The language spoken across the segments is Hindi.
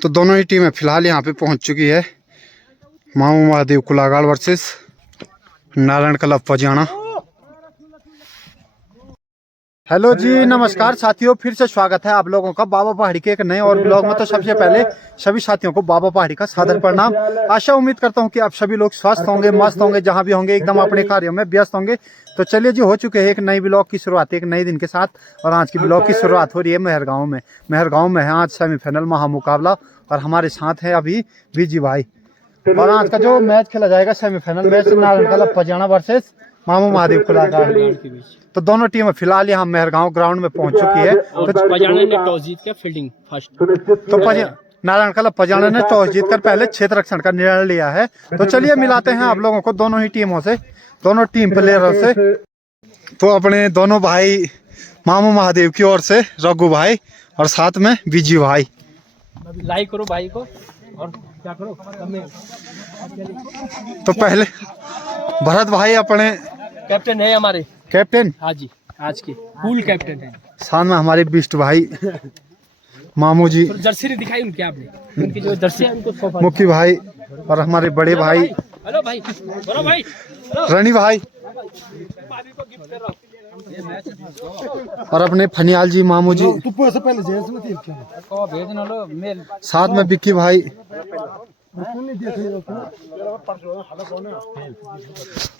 तो दोनों ही टीमें फिलहाल यहाँ पे पहुंच चुकी है। Mamu Mahadev Kulagad versus Narayan club Pajiyana. Hello जी, नमस्कार साथियों, फिर से स्वागत है आप लोगों का बाबा पहाड़ी के एक नए और ब्लॉग में। तो सबसे पहले सभी साथियों को बाबा पहाड़ी का सादर प्रणाम। आशा उम्मीद करता हूं कि आप सभी लोग स्वस्थ होंगे, मस्त होंगे, जहां भी होंगे एकदम अपने कार्यों में व्यस्त होंगे। तो चलिए जी, हो चुके हैं एक नई ब्लॉग की शुरुआत एक नए दिन के साथ। और आज की ब्लॉग की शुरुआत हो रही है मेहरगांव में। मेहरगांव में है आज सेमीफाइनल महामुकाबला और हमारे साथ है अभी बीजी भाई। और आज का जो मैच खेला जाएगा semifinal match Narayan club Pajiyana versus Mamu Mahadev कुलागाड़ के बीच। तो दोनों टीमें फिलहाल यहाँ मेहरगांव ग्राउंड में पहुंच चुकी है। तो पजाना ने टॉस जीत के फील्डिंग फर्स्ट। तो नारायण क्लब पजियाना ने टॉस जीतकर पहले क्षेत्र रक्षण का निर्णय लिया है। तो चलिए मिलाते हैं आप लोगों को दोनों ही टीमों से, दोनों टीम प्लेयरों से। तो अपने दोनों भाई मामू महादेव की ओर से रघु भाई और साथ में बीजी भाई। लाइक करो भाई को और क्या करो। तो पहले भरत भाई अपने कैप्टन है हमारे। कैप्टन? हाँ जी, आज के फुल कैप्टन है। साथ में हमारे बिस्ट भाई मामू जी। तो जर्सी दिखाई उनकी आपने, उनकी जो जर्सी है उनको। मुखी भाई और हमारे बड़े भाई हेलो भाई, बोलो भाई, रनी भाई और अपने फनियाल जी मामू जी। साथ में बिक्की भाई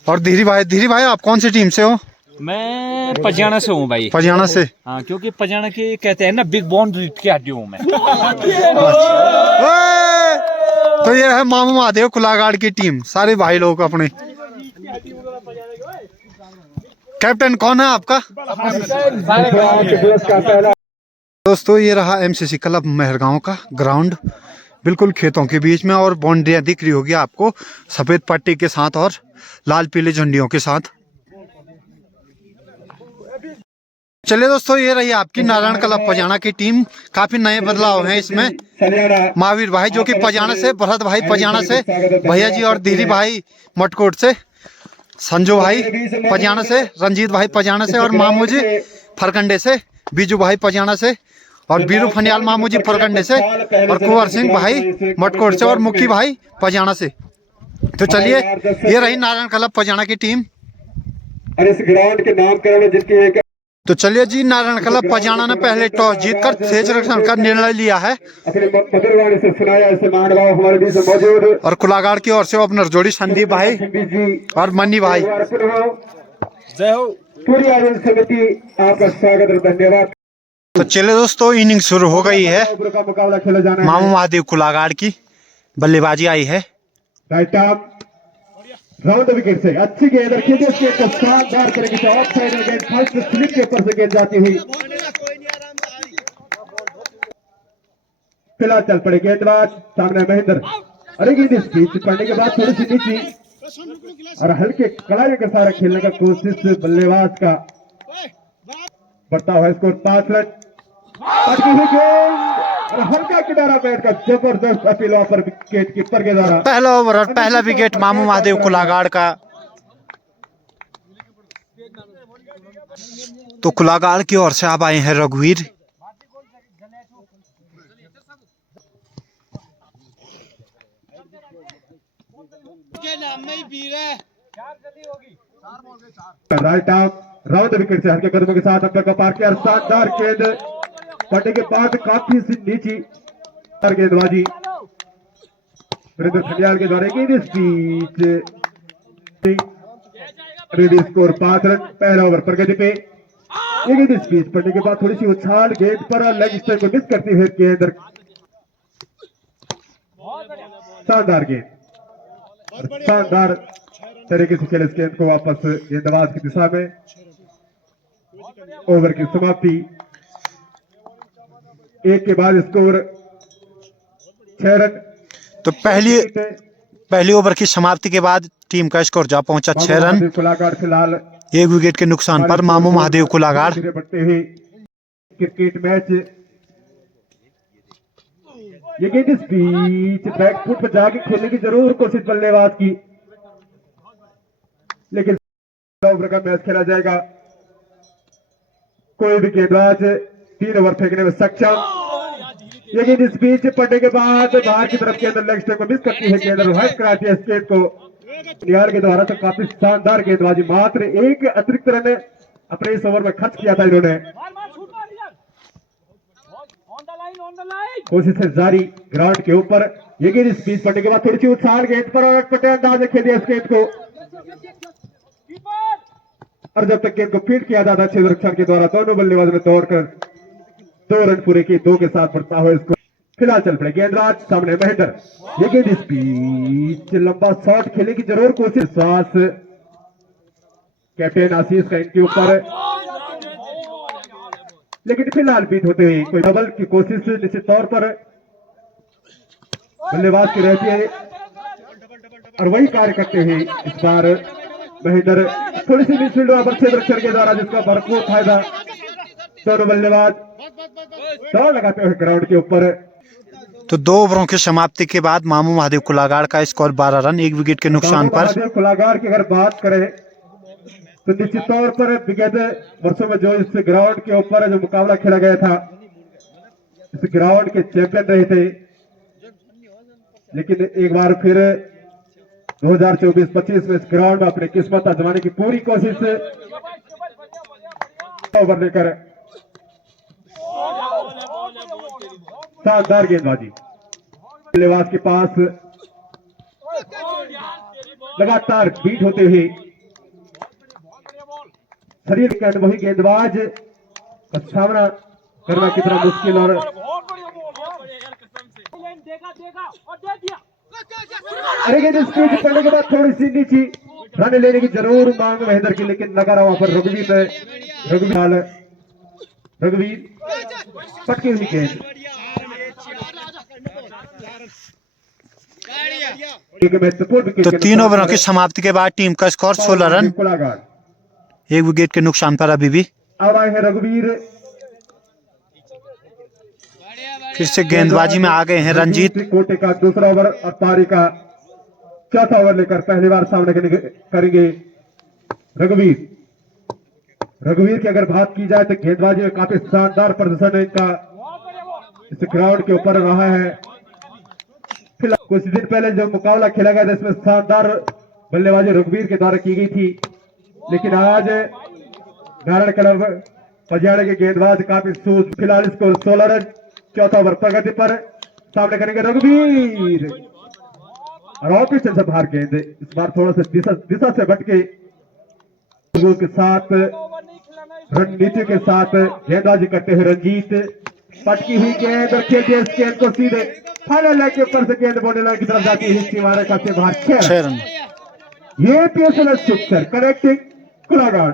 और धीरी भाई। धीरी भाई, आप कौन सी टीम से हो? मैं पजियाना से हूँ भाई। पजियाना से? हाँ, क्योंकि पजियाना के कहते हैं ना बिग बॉन्ड की हड्डी हूँ मैं। तो ये है मामू महादेव कुलागाड़ की टीम, सारे भाई लोग अपने। कैप्टन कौन है आपका? दोस्तों, ये रहा एमसीसी क्लब मेहरगांव का ग्राउंड, बिल्कुल खेतों के बीच में। और बाउंड्रियां दिख रही होगी आपको सफेद पट्टी के साथ और लाल पीले झंडियों के साथ। चलिए दोस्तों, ये रही आपकी नारायण क्लब पजियाना की टीम। काफी नए बदलाव हैं इसमें। महावीर भाई जो कि पजियाना से, भरत भाई पजियाना से, भैया जी और धीरी भाई मटकोट से, संजू भाई पजियाना से, रंजीत भाई पजियाना से और मामू जी फरकंडे से, बीजू भाई पजियाना से और बीरू फनियाल मामू जी फरकंडे से और कुंवर सिंह भाई मटकोट से और मुखी भाई पजियाना से। तो चलिए, ये रही नारायण क्लब पजियाना की टीम। और इस ग्राउंड के नामकरण जिनकी एक। तो चलिए जी, नारायण क्लब पजियाना ने पहले टॉस जीतकर क्षेत्र रक्षण का निर्णय लिया है। अपने मधुरवाणी से सुनाया इसे मानव हमारे बीच मौजूद और कुलागाड़ की ओर से ओपनर जोड़ी संदीप भाई और मन्नी भाई। जय हो। पूरी आयोजन समिति आपका स्वागत और धन्यवाद। तो चलिए दोस्तों, इनिंग शुरू हो गई है। का मुकाबला खेला जाना है। मामू महादेव कुलागाड़ की बल्लेबाजी आई है। राइट अप राउंड विकेट से अच्छी गेंद रखी थी, उसके को शानदार तरीके से ऑफ साइड में गेंद फर्स्ट स्लिप के ऊपर से गेंद जाती हुई फिलहाल चल पड़े गेंदबाज सामने महेंद्र। अरे गेंद इस बीच पड़ने के बाद थोड़ी सी नीची और हल्के कड़ाई के सारा खेलने का कोशिश बल्लेबाज का बढ़ता हुआ स्कोर 5 रन। अटकी हुई गेंद और हल्का किनारा बैठ का जबरदस्त अपील पर विकेट कीपर के द्वारा। पहला ओवर और पहला विकेट मामू महादेव कुलागाड़ का। तो कुलागाड़ की ओर से अब आए हैं रघुवीर। राइट आउट राउंड विकेट से हल्के कदमों के साथ अंपायर का पार किया। शानदार गेंद पड़ने के बाद काफी सी नीची गेंदबाजी खंडियाल के द्वारा। गेंद इस बीच स्कोर 5 रन। पहला ओवर प्रगति पे। गेंद इस बीच पड़ने के बाद थोड़ी सी उछाल गेंद पर लेग स्टंप को मिस करती हुई गेंद। शानदार गेंद, शानदार तरीके से खेले इस गेंद को वापस गेंदबाज की दिशा में। ओवर की समाप्ति। एक के बाद स्कोर 6 रन। तो पहली ओवर की समाप्ति के बाद टीम का स्कोर जा पहुंचा 6 रन। कुलागाड़ फिलहाल 1 विकेट के नुकसान पर मामू महादेव कुलागाड़। बढ़ते हुए क्रिकेट मैच। ये गेंद इस बीच बैकफुट पर जाके खेलने की जरूर कोशिश बल्लेबाज की, लेकिन ओवर का मैच खेला जाएगा। कोई भी गेंदबाज 3 ओवर फेंकने में सक्षम। ये गेंद स्पीच पड़ने के बाद बाहर की तरफ के अंदर लेग स्टेप को मिस करती है गेंद रिवर्स कराती है स्टेट को निहाल के द्वारा। तो काफी शानदार गेंदबाजी, मात्र एक अतिरिक्त रन अपने इस ओवर में खर्च किया था इन्होंने। कोशिशें जारी ग्राउंड के ऊपर। ये गेंद स्पीच पड़ने के बाद थोड़ी सी उछाल गेंद पर और अटपटे अंदाज में खेल दिया इस गेंद को, और जब तक गेंद को फील्ड किया जाता अच्छे सुरक्षण के द्वारा दोनों बल्लेबाज ने तोड़कर 2 रन पूरे किए, 2 के साथ बढ़ता हुआ इसको। फिलहाल चल पड़े गेंदराज सामने महेंद्र। ये गेंद स्पीच लंबा शॉट खेलने की जरूर कोशिश, विश्वास कैप्टन आशीष का इनके ऊपर, लेकिन फिलहाल बीट होते हुए कोई डबल की कोशिश निश्चित तौर पर बल्लेबाज की रहती है, और वही कार्य करते हुए इस बार महेंद्र थोड़ी सी मिसफील्ड पर अच्छे रक्षण के द्वारा जिसका भरपूर फायदा दोनों बल्लेबाज दौड़ लगाते हुए ग्राउंड के ऊपर। तो 2 ओवरों की समाप्ति के बाद मामू महादेव कुलागाड़ का स्कोर 12 रन 1 विकेट के नुकसान पर। कुलागाड़ की अगर बात करें तो निश्चित तौर पर विगत वर्षों में जो इस ग्राउंड के ऊपर जो मुकाबला खेला गया था, इस ग्राउंड के चैंपियन रहे थे, लेकिन एक बार फिर 2024-25 में इस ग्राउंड में अपनी किस्मत आजमाने की पूरी कोशिश ओवर लेकर शानदार गेंदबाजी बल्लेबाज के पास लगातार बीट होते हुए शरीर के अनुभवी गेंदबाज का सामना करना कितना मुश्किल, और अरे गेंद स्पीड पड़ने के बाद थोड़ी सी नीची रन लेने की जरूर मांग महेंद्र की, लेकिन लगा रहा वहां पर रघुवीर पटकी हुई गेंद। एक महत्वपूर्ण विकेट तो 3 ओवरों की समाप्ति के बाद टीम का स्कोर 16 रन 1 विकेट के नुकसान पर अभी भी। अब आए हैं रघुवीर, फिर से गेंदबाजी में आ गए हैं रंजीत। कोटे का दूसरा ओवर और पारी का चौथा ओवर लेकर पहली बार सामने करेंगे रघुवीर की अगर बात की जाए तो गेंदबाजी में काफी शानदार प्रदर्शन इनका इस ग्राउंड के ऊपर रहा है। फिलहाल कुछ दिन पहले जो मुकाबला खेला गया था इसमें शानदार बल्लेबाजी रघुवीर के द्वारा की गई थी, लेकिन आज नारायण क्लब पजियाड़े के गेंदबाज काफी सूझ। फिलहाल इसको 16 रन चौथा ओवर प्रगति पर सामने करेंगे रघुवीर, और ऑपरेशन से बाहर गेंद इस बार थोड़ा सा दिशा से भटके के साथ रणनीति के साथ गेंदबाजी करते हुए रंजीत। पटकी हुई गेंद और खेलते इस गेंद को सीधे फाइनल लाइन के ऊपर से गेंद बॉर्डर लाइन की तरफ जाती है, सीमारे का से बाहर 6 रन। ये पीएसएल सिक्सर कनेक्टिंग कुलागाड़।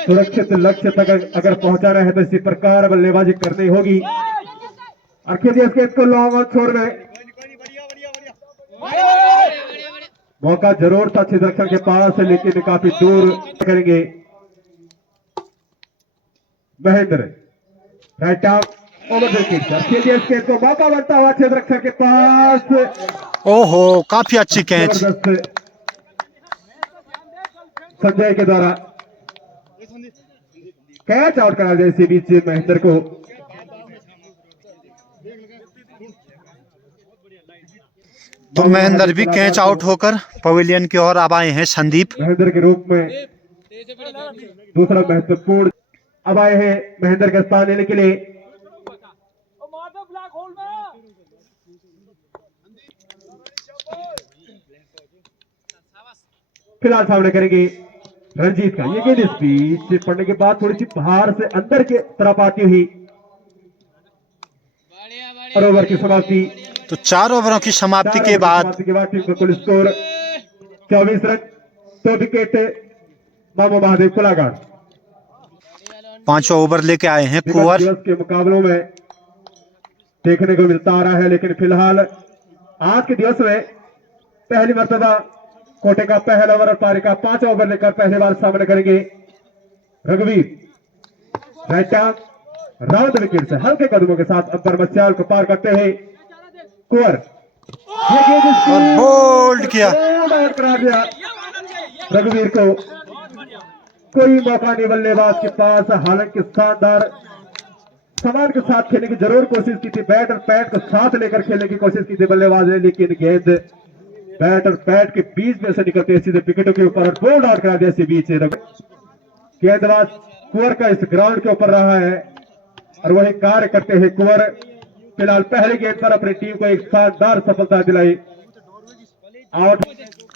सुरक्षित लक्ष्य तक अगर पहुंचाना है तो इसी प्रकार बल्लेबाजी करनी होगी, और खेलिए इस गेंद को लॉन्ग और छोड़ गए। मौका जरूर था अच्छे दर्शक के पास, लेकिन काफी दूर करेंगे Mahendra. Right out over the kick, खेलिए इस गेंद को मौका बनता हुआ अच्छे दर्शक के पास। ओहो, काफी अच्छी कैच संजय के द्वारा कैच आउट करा दिया इसी बीच महेंद्र को। तो महेंद्र भी कैच आउट होकर पवेलियन की ओर अब आए हैं संदीप। महेंद्र के रूप में दूसरा महत्वपूर्ण अब आए हैं महेंद्र का स्थान लेने के लिए। फिलहाल सामने करेंगे रंजीत का। ये गेंद स्पीच पड़ने के बाद थोड़ी सी बाहर से अंदर की तरफ आती हुई, और ओवर की समाप्ति। तो 4 ओवरों की समाप्ति के बाद टीम का कुल स्कोर 24 रन 2 विकेट मामू महादेव कुलागाड़। 5वां ओवर लेके आए हैं कुंवर। दिवस के मुकाबलों में देखने को मिलता आ रहा है, लेकिन फिलहाल आज के दिवस में पहली मर्तबा कोटे का पहला ओवर और पारी का 5वां ओवर लेकर पहली बार सामने करेंगे रघुवीर। राइट आर्म राउंड विकेट से हल्के कदमों के साथ अंतर मस्याल को पार करते हैं कुंवर। और बोल्ड किया करा दिया रघुवीर को। कोई मौका नहीं बल्लेबाज के पास, हालांकि शानदार समान के साथ खेलने की जरूर कोशिश की थी, बैट और पैड को साथ लेकर खेलने की कोशिश की थी बल्लेबाज ने, लेकिन गेंद बैट और पैड के बीच में से निकलते सीधे विकेटों के ऊपर और बोल्ड आउट करा दिया इसी बीच। गेंदबाज कुंवर का इस ग्राउंड के ऊपर रहा है और वही कार्य करते हुए कुंवर फिलहाल पहले गेंद पर अपनी टीम को एक शानदार सफलता दिलाई। आउट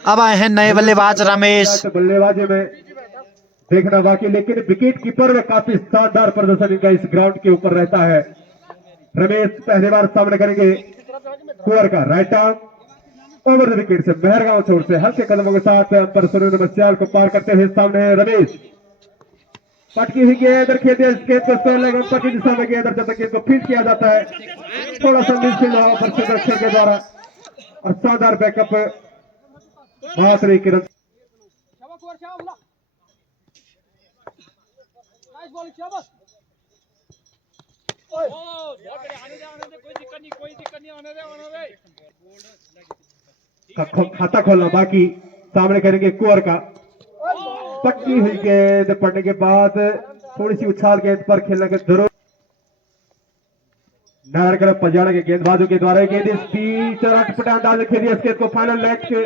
अब आए हैं नए बल्लेबाज रमेश। बल्लेबाजी में देखना बाकी, लेकिन विकेट कीपर में काफी शानदार प्रदर्शन इनका इस ग्राउंड के ऊपर रहता है। रमेश पहली बार सामने करेंगे कुंवर का right arm over the wicket से मेहरगांव छोर से हल्के कदमों के साथ अंतर सुनील नमस्याल को पार करते हुए सामने रमेश। पटकी हुई गेंद खेलते हैं, गेंद को स्क्वायर लेग अंतर की दिशा में गेंद जब तक गेंद को फील्ड किया जाता है, थोड़ा सा मिसफील्ड हुआ पर सुरक्षा के द्वारा और शानदार बैकअप मात्र एक रन। खाता खोलना बाकी, सामने करेंगे कुंवर का। पक्की हुई गेंद पड़ने के बाद थोड़ी सी उछाल गेंद पर खेलने के जरूर नारायण पंजाड़ा के गेंदबाजों के द्वारा गेंद इस बीच अंदाज खेली इस गेंद को फाइनल लेग के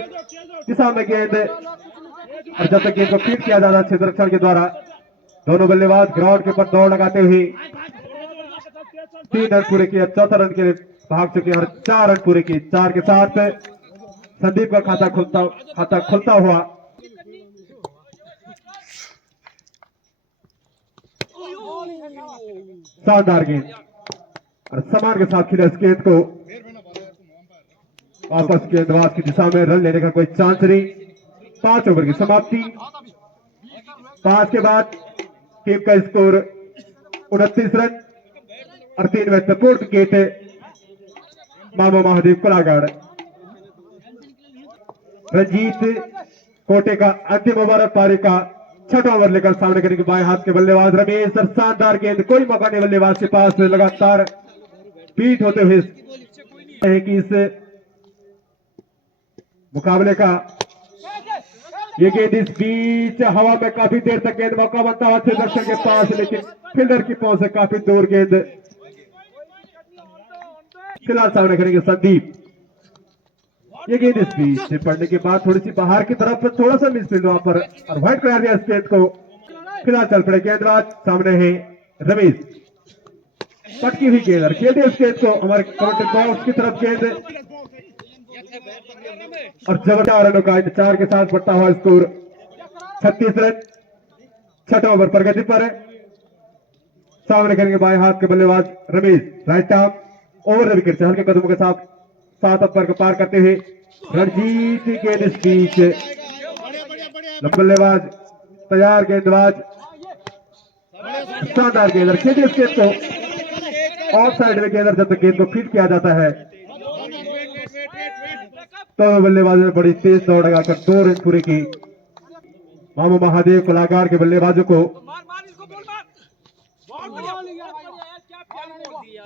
दिशा में गेंद और जब तक गेंद को फीड किया जाता है क्षेत्र रक्षण के द्वारा दोनों बल्लेबाज ग्राउंड के ऊपर दौड़ लगाते हुए 3 रन पूरे किए, चौथा रन के लिए भाग चुके और 4 रन पूरे किए। 4 के साथ संदीप का खाता खुलता हुआ शानदार गेंद और समान के साथ खिले इस गेंद को वापस गेंदबाज की दिशा में रन लेने का कोई चांस नहीं। 5 ओवर की समाप्ति। 5 के बाद टीम का स्कोर 29 रन और 3 महत्वपूर्ण विकेट मामा महादेव कलागढ़। रंजीत कोटे का अंतिम ओवर पारी का 6वां ओवर लेकर सामने करेंगे बाएं हाथ के बल्लेबाज रमेश और शानदार गेंद, कोई मौका नहीं बल्लेबाज के पास, लगातार बीट होते हुए कि इस मुकाबले का ये गेंद इस बीच हवा में काफी देर तक गेंद मौका बनता हुआ दर्शक के पास, लेकिन फील्डर की पहुंच से काफी दूर गेंद। फिलहाल सामने करेंगे संदीप। ये गेंद इस बीच से पड़ने के बाद थोड़ी सी बाहर की तरफ थोड़ा सा मिसफील्ड वहां पर और व्हाइट करा दिया इस गेंद को। फिलहाल चल पड़े गेंदबाज, सामने है रमेश। पटकी हुई गेंद और खेलते इस गेंद को हमारे कमेंट्री बॉक्स की तरफ गेंद और जबरदस्त रनों का 4 के साथ बढ़ता हुआ स्कोर 36 रन। 6वां ओवर प्रगति पर है। सामने करेंगे बाएं हाथ के बल्लेबाज Ramesh, right arm over the wicket से हल्के कदमों के साथ 7 ओवर को पार करते हुए रणजीत गेंद इस बीच बल्लेबाज तैयार, गेंदबाज शानदार गेंद और खेलते इस गेंद को ऑफ साइड में गेंद जब तक गेंद को फीड किया जाता है तो बल्लेबाजों ने बड़ी तेज दौड़ लगाकर 2 रन पूरे की। मामा महादेव कलाकार के बल्लेबाजों को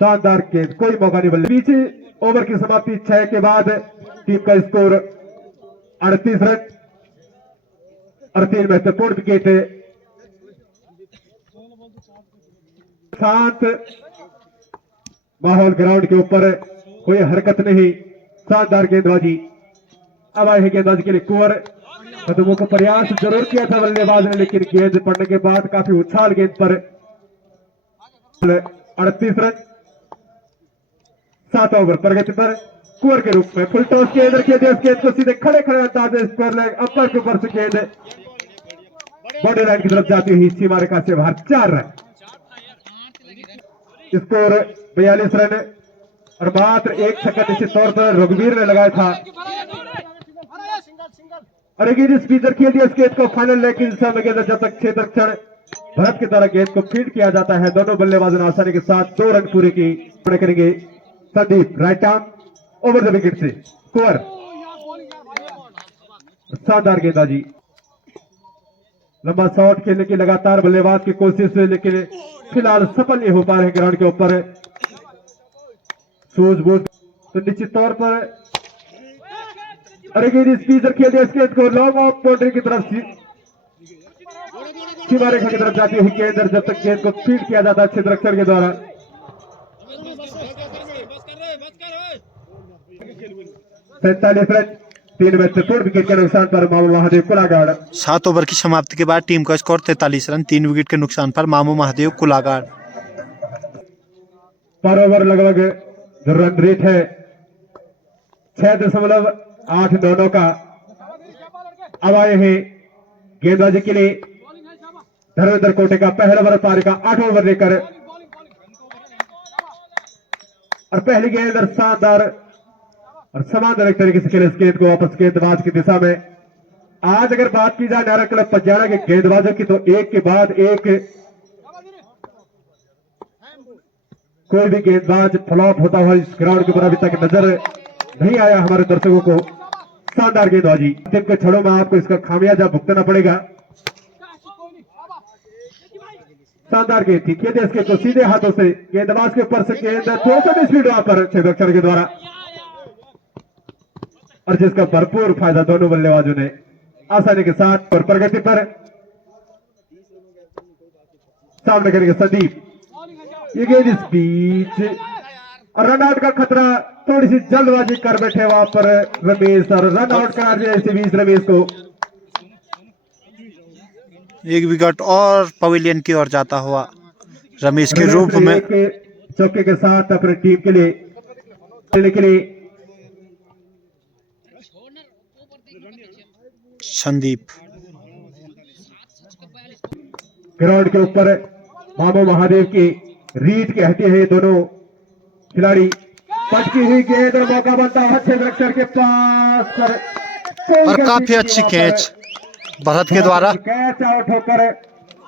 शानदार गेंद, कोई मौका नहीं बल्ले। पीछे ओवर की समाप्ति 6 के बाद टीम का स्कोर 38 रन और 3 महत्वपूर्ण विकेट। शांत माहौल ग्राउंड के ऊपर, कोई हरकत नहीं, शानदार गेंदबाजी। अब आए हैं गेंदबाजी के लिए कुंवर। कदमों का प्रयास जरूर किया था बल्लेबाज ने, लेकिन गेंद पड़ने के बाद काफी उछाल गेंद पर 38 रन। 7वां ओवर प्रगति पर कुंवर के रूप में फुल टॉस के अंदर खेलते इस गेंद को सीधे खड़े खड़े अंदाज में स्क्वायर लेग अपर के ऊपर से गेंद बॉर्डर लाइन की तरफ जाती हुई सीमा रेखा से बाहर 4 रन। स्कोर 42 रन और मात्र 1 छक्का निश्चित तौर पर रघुवीर ने लगाया था और एक स्पीकर खेल दिया इस गेंद को फाइनल लेग की दिशा में गेंद जब तक क्षेत्र रक्षण भरत की तरह गेंद को फीड किया जाता है। दोनों बल्लेबाजों ने आसानी के साथ 2 रन पूरे की। करेंगे Sandeep, right arm over the wicket से कुंवर, शानदार गेंदबाजी। लंबा शॉट खेलने की लगातार बल्लेबाज की कोशिश, लेकिन फिलहाल सफल नहीं हो पा रहे ग्राउंड के ऊपर। सूझबूझ तो निश्चित तौर पर स्पीकर खेल दिया इस गेंद को लॉन्ग ऑफ बाउंड्री की तरफ सीमा रेखा की तरफ जाती हुई गेंद जब तक गेंद को फीड किया जाता है क्षेत्र रक्षण के द्वारा सैतालीस रन 3 मैच से 4 विकेट के नुकसान पर मामू महादेव कुलागाड़। 7 ओवर की समाप्ति के बाद टीम का स्कोर 43 रन 3 विकेट के नुकसान पर मामू महादेव कुलागाड़। पर ओवर लगभग जो रन रेट है 6.899 का। अब आए हैं गेंदबाजी के लिए धर्मेंद्र कोटे का पहला ओवर पारी का 8 ओवर लेकर, और पहली गेंद शानदार और समान तरीके से खेले इस गेंद को वापस गेंदबाज की दिशा में। आज अगर बात की जाए नारा क्लब पटियाला के गेंदबाजों की तो एक के बाद एक कोई भी गेंदबाज फ्लॉप होता हुआ इस ग्राउंड के ऊपर अभी तक नजर नहीं आया हमारे दर्शकों को। शानदार गेंदबाजी, टीम के छड़ों में आपको इसका खामियाजा भुगतना पड़ेगा। शानदार गेंद थी, खेलते इसके तो सीधे हाथों से गेंदबाज के ऊपर से गेंद थोड़ा सा स्पीड वहां पर क्षेत्ररक्षण के द्वारा, और जिसका भरपूर फायदा दोनों बल्लेबाजों ने आसानी के साथ और प्रगति पर सामने करेंगे संदीप। ये गेंद इस बीच और रन आउट का खतरा, थोड़ी सी जल्दबाजी कर बैठे वहां पर रमेश और रन आउट करा दिया इसी बीच रमेश को। एक विकेट और पवेलियन की ओर जाता हुआ रमेश के रूप में चौके के साथ अपनी टीम के लिए खेलने के लिए संदीप। ग्राउंड के ऊपर मामू महादेव की रीढ़ के हटे हैं दोनों खिलाड़ी। पटकी हुई गेंद और मौका बनता है क्षेत्ररक्षण के पास पर, और काफी अच्छी कैच भरत के द्वारा। कैच आउट होकर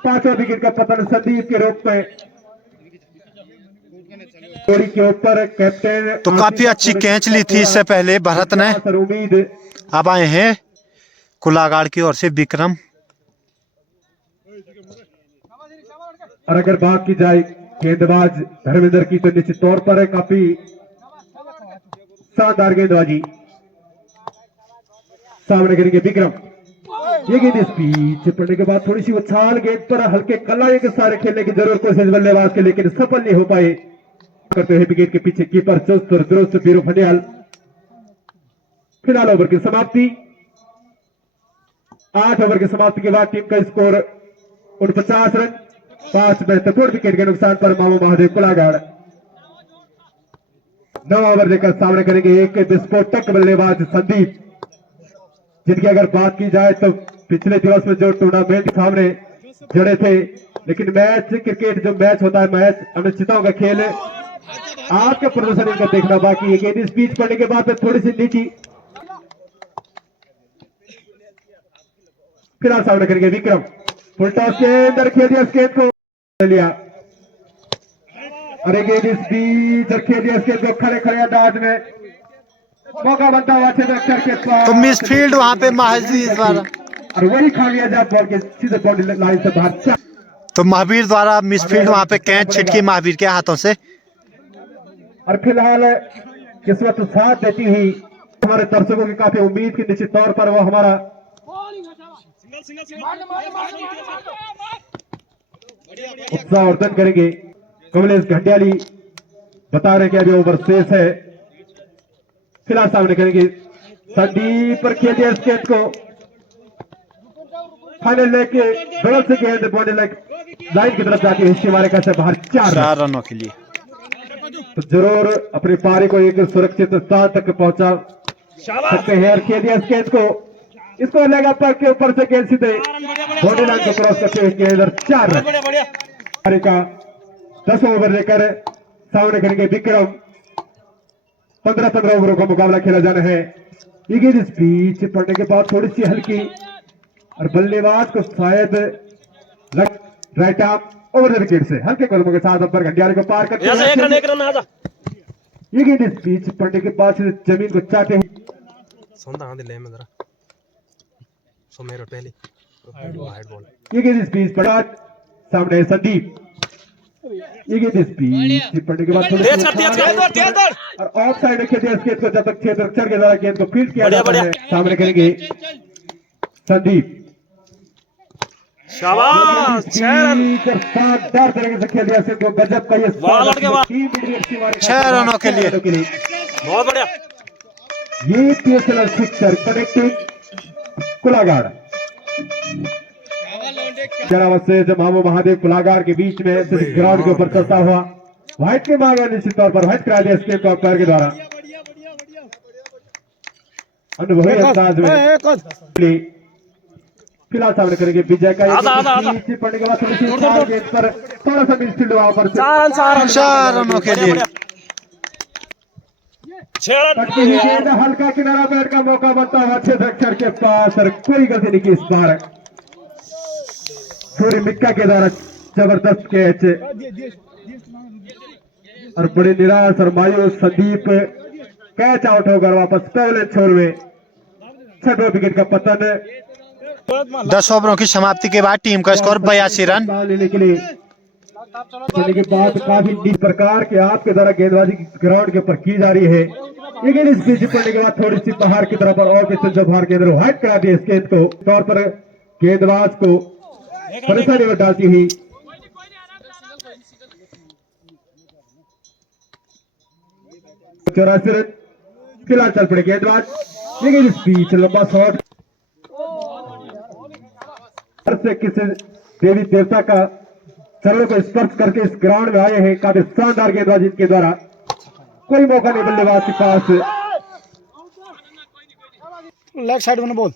5वां विकेट का पतन संदीप के रूप में। जोड़ी के ऊपर कैप्टन तो काफी अच्छी कैच ली थी इससे पहले भरत ने। उम्मीद अब आए हैं कुलागाड़ की ओर से विक्रम। और अगर बात की जाए गेंदबाज धर्मेंद्र की तो निश्चित तौर पर काफी शानदार गेंदबाजी। सामने करेंगे विक्रम। ये गेंद इस बीच पड़ने के बाद थोड़ी सी उछाल गेंद पर हल्के कलाए के सारे खेलने की जरूरत कोशिश बल्लेबाज के, लेकिन सफल नहीं हो पाए। करते हुए विकेट के पीछे कीपर चुस्त और दुरुस्त बीरू फंडियाल। फिलहाल ओवर की समाप्ति, 8 ओवर की समाप्ति के बाद टीम का स्कोर 49 रन 5 महत्वपूर्ण विकेट के नुकसान पर मामू महादेव कुलागाड़। 9 ओवर लेकर सामने करेंगे एक विस्फोटक बल्लेबाज संदीप, जिनकी अगर बात की जाए तो पिछले दिवस में जो टूर्नामेंट सामने जड़े थे, लेकिन मैच क्रिकेट जो मैच होता है मैच अनिश्चितताओं का खेल है। आपका प्रदर्शन इनको देखना बाकी है। इस बीच पड़ने के बाद थोड़ी सी नीची। फिलहाल सामने करेंगे विक्रम। फुल टॉस के अंदर खेल दिया इस गेंद को लिया, और गेंद इस बीच खेल दिया इस गेंद को खड़े खड़े अंदाज में। मौका बनता हुआ क्षेत्ररक्षण के पास तो मिस फील्ड वहां पे महावीर द्वारा, और वही खामियाजा बॉल के सीधे बाउंड्री लाइन से बाहर। तो महावीर द्वारा मिस फील्ड वहां पे कैच छिटकी महावीर के हाथों से। और फिलहाल किस्मत साथ देती हुई हमारे दर्शकों की काफी उम्मीद की निश्चित तौर पर वो हमारा उत्साहवर्धन करेंगे। कमलेश घंटियाली बता रहे कि अभी ओवर शेष है। फिलहाल सामने करेंगे संदीप पर खेल दिया इस गेंद को फाइनल लेके बगल से गेंद बाउंड्री लाइन की तरफ जाती है। हिस्से मारे कैसे बाहर 4 रनों के लिए, तो जरूर अपनी पारी को एक सुरक्षित स्थान तक पहुंचा सकते हैं। और खेल दिया इस गेंद को, इसको लेगा पर के ऊपर से गेंद सीधे बाउंड्री लाइन को क्रॉस करते हुए गेंद 4 रन। पारी का 10 ओवर लेकर सामने करेंगे विक्रम। 15-15 ओवरों का मुकाबला खेला जाना है। ये गेंद इस बीच पड़ने के बाद थोड़ी सी हल्की, और बल्लेबाज को शायद right arm over the wicket से हल्के कदमों के साथ अंपर घंटियाली को पार करते हैं। ये गेंद इस बीच पड़ने के बाद जमीन को चाहते हैं। ये गेंद इस बीच पड़ा सामने है संदीप। ये गेंद इस बीच पड़ने के बाद और ऑफ साइड खेलते हैं इस गेंद को, जब तक क्षेत्ररक्षण के द्वारा गेंद को फील्ड किया जाता है। सामने करेंगे संदीप। शाबाश, 6 रन। शानदार तरीके से खेल दिया इसके को गजब का ये वाह, लड़के वाह। 6 रनों के लिए। बहुत बढ़िया। ये पीएसएल सिक्सर कनेक्टिंग कुलागाड़ शरावत से जब मामू महादेव कुलागाड़ के बीच में ग्राउंड के ऊपर चलता हुआ व्हाइट के मांगा निश्चित तौर पर व्हाइट करा दिया स्केप का पैर के द्वारा अनुभवी अंदाज में फिलहाल सामने करेंगे विजय का नीचे पड़ने के बाद थोड़ा सा मिसफील्ड वहां पर 4 रनों के लिए। 6 रन। हल्का किनारा बैठ का मौका बनता है अच्छे रक्षक के पास और कोई गलती नहीं की इस बार सूर्य मिक्का के द्वारा जबरदस्त कैच और बड़े निराश और मायूस संदीप कैच आउट होकर वापस पहले छोर में 6वें विकेट का पतन 10 ओवरों की समाप्ति के बाद टीम का स्कोर 82 रन। लेने के लिए की बात काफी इस प्रकार के आपके द्वारा गेंदबाजी ग्राउंड के ऊपर की जा रही है लेकिन इस बीच पड़ने के बाद थोड़ी सी बाहर की तरफ और जो बाहर के अंदर व्हाइट करा दिया स्केच को तौर पर गेंदबाज को परेशानी में डालती हुई चौरासी रन फिलहाल चल पड़े गेंदबाज लेकिन इस बीच लंबा शॉट से किसी देवी देवता का चरणों को स्पर्श करके इस ग्राउंड में आए हैं काफी शानदार गेंदबाजी के द्वारा कोई मौका नहीं बल्लेबाज के पास लेफ्ट साइड में बोल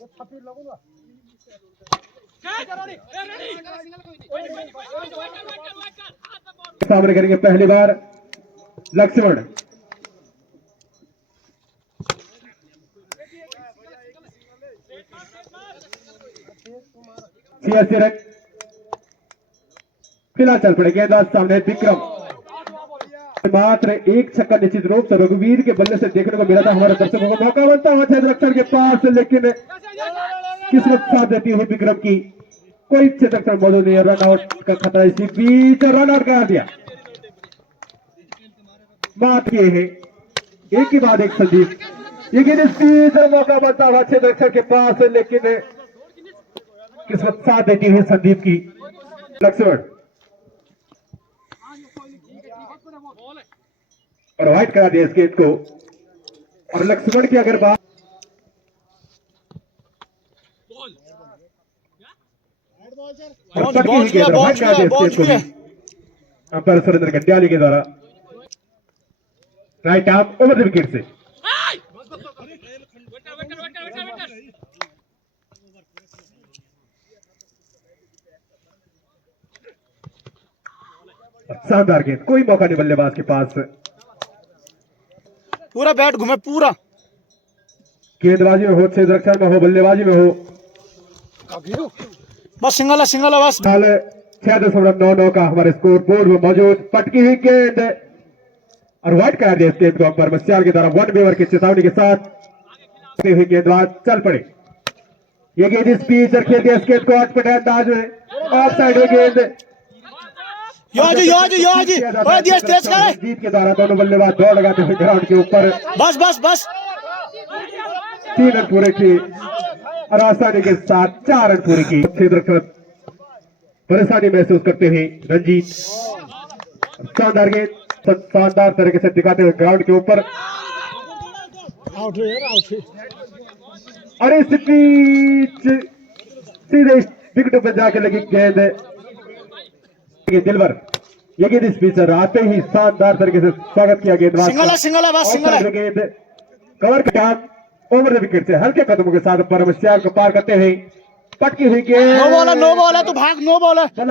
सामने करेंगे पहली बार लक्ष्मण रन फिलहाल चल पड़े गेंदबाज सामने विक्रम मात्र एक छक्का निश्चित रूप से रघुवीर के बल्ले से देखने को मिला था हमारे दर्शकों को मौका बनता हुआ क्षेत्ररक्षण के पास लेकिन किस्मत साथ देती हुई विक्रम की कोई क्षेत्ररक्षण मौजूद नहीं है रन आउट का खतरा इसी बीच रन आउट करा दिया बात ये है एक के बाद एक संदीप लेकिन इस बीच मौका बनता हुआ क्षेत्ररक्षण के पास लेकिन किस्मत साथ देती हुई संदीप की लक्ष्मण और व्हाइट करा दिया इस गेंद को और लक्ष्मण की अगर बात अंपायर सुरेंद्र गंडियाली के द्वारा right arm over the wicket से शानदार गेंद कोई मौका नहीं बल्लेबाज के पास पूरा बैट घूमे पूरा गेंदबाजी में हो क्षेत्ररक्षण में हो बल्लेबाजी में हो बस सिंगल है बस 6.99 का हमारे स्कोर बोर्ड में मौजूद पटकी हुई गेंद और व्हाइट करा दिया इस गेंद को अंपायर मस्याल की तरफ 1 ओवर की चेतावनी के साथ हुई गेंदबाज चल पड़े ये गेंद इस बीच खेल दिया इस गेंद को अटपटे अंदाज में ऑफ साइड में गेंद जीत के द्वारा दोनों बल्लेबाज दौड़ लगाते हुए ग्राउंड के ऊपर बस 3 रन पूरे की और आसानी के साथ 4 रन पूरे की क्षेत्ररक्षण परेशानी महसूस करते हुए रंजीत शानदार गेंद शानदार तरीके से दिखाते हुए ग्राउंड के ऊपर और इस बीच सीधे विकेट पर जाके लगी गेंद दिलवर ये गेंद इस बीच आते ही शानदार तरीके से स्वागत किया गेंदबाज सिंगल गेंद कवर का ओवर द विकेट से हल्के कदमों के साथ परमश्याल को पार करते हुए पटकी हुई गेंद नो बॉल है तो भाग नो बॉल है तो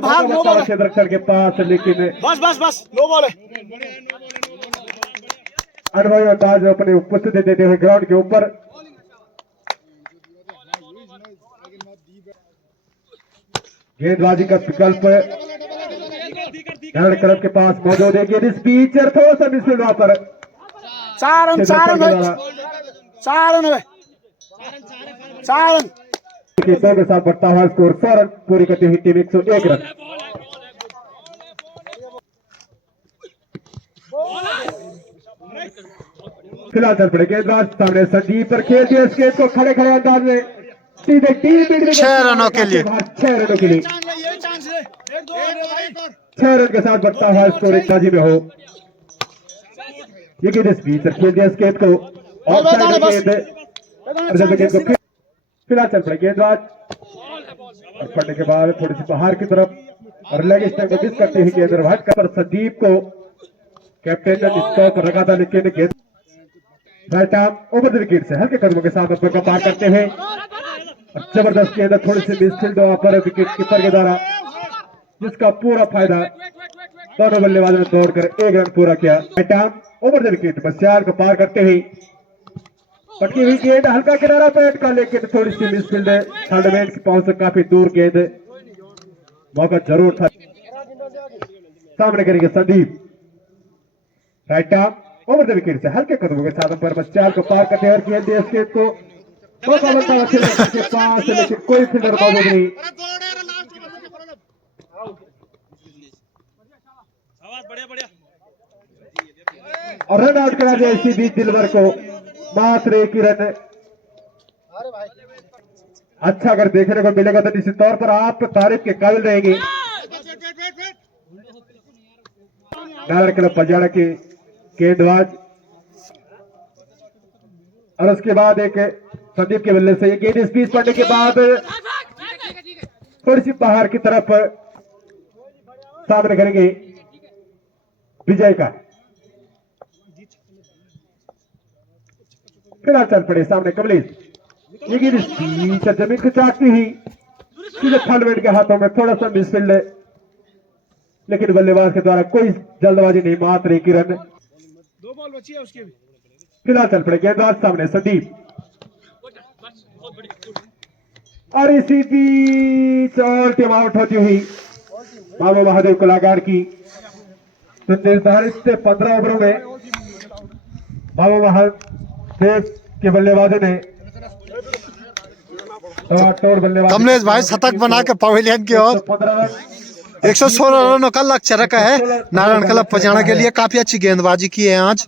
भाग नो बॉल क्षेत्ररक्षण के पास लेकिन बस नो बॉल है अनुभवी अंदाज में अपनी उपस्थिति देते हुए ग्राउंड के ऊपर गेंदबाजी का विकल्प क्लब के पास मौजूद है गेंद इस बीच थोड़ा सा मिसफील्ड वहां पर 4 रन के साथ बढ़ता हुआ स्कोर 100 रन पूरी करती हुई टीम 101 रन फिलहाल चल पड़े गेंदबाज सामने संदीप पर खेल दिया इस गेंद को खड़े अंदाज में सीधे 6 रनों के लिए। 6 रनों के लिए 6 रन के साथ बढ़ता है स्कोर एक बाजी में हो। ये गेंद स्पीड खेल दिया इस गेंद को और फिलहाल चल पड़े गेंदबाज और पड़ने के बाद थोड़ी सी बाहर की तरफ और लेग स्टंप को मिस करते हुए गेंद रवाज कर संदीप को कैप्टन ने स्टॉप पर रखा था लेकिन गेंद right arm over the wicket से हल्के कदमों के साथ अंतर को पार करते हुए जबरदस्त गेंद थोड़ी सी मिसफील्ड पर विकेट कीपर के द्वारा जिसका पूरा फायदा दोनों बल्लेबाजों ने दौड़कर 1 रन पूरा किया। Right arm over the wicket Basiyar को पार करते हुए पटकी हुई गेंद हल्का किनारा पैट का लेकिन थोड़ी सी मिसफील्ड थर्डमैन की पहुंच से काफी दूर गेंद मौका जरूर था। सामने करेंगे Sandeep right arm over the wicket से हल्के कदमों के साथ पर बच्चाल को पार करते हैं और गेंद इस गेंद को मौका बनता है के पास लेकिन कोई फील्डर मौजूद नहीं और रन आउट करा दिया इसी बीच दिलवर को मात्र 1 ही रन। अच्छा अगर देखने को मिलेगा तो निश्चित तौर पर आप तारीफ के काबिल रहेंगे। नारायण क्लब पलजाड़ा के गेंदबाज और उसके बाद एक संदीप के बल्ले से ये गेंद स्पीड पड़ने के बाद थोड़ी सी बाहर की तरफ सामने करेंगे विजय का फिलहाल चल पड़े सामने कमलेश ये गेंद स्पीड जमीन को चाटती हुई सीधे थर्डमैन के हाथों में थोड़ा सा मिसफील्ड लेकिन बल्लेबाज के द्वारा कोई जल्दबाजी नहीं मात्र 1 ही रन। 2 बॉल बची है उसके भी। फिलहाल चल पड़े गेंदबाज सामने संदीप और इसी बीच और टीम आउट होती हुई बाबा महादेव कलाकार की तो निर्धारित 15 ओवरों में बाबा महादेव के बल्लेबाजों ने बल्लेबाज कमलेश भाई शतक बना के पवेलियन की ओर 116 रनों का लक्ष्य रखा है नारायण क्लब पजाना के लिए। काफी अच्छी गेंदबाजी की है आज।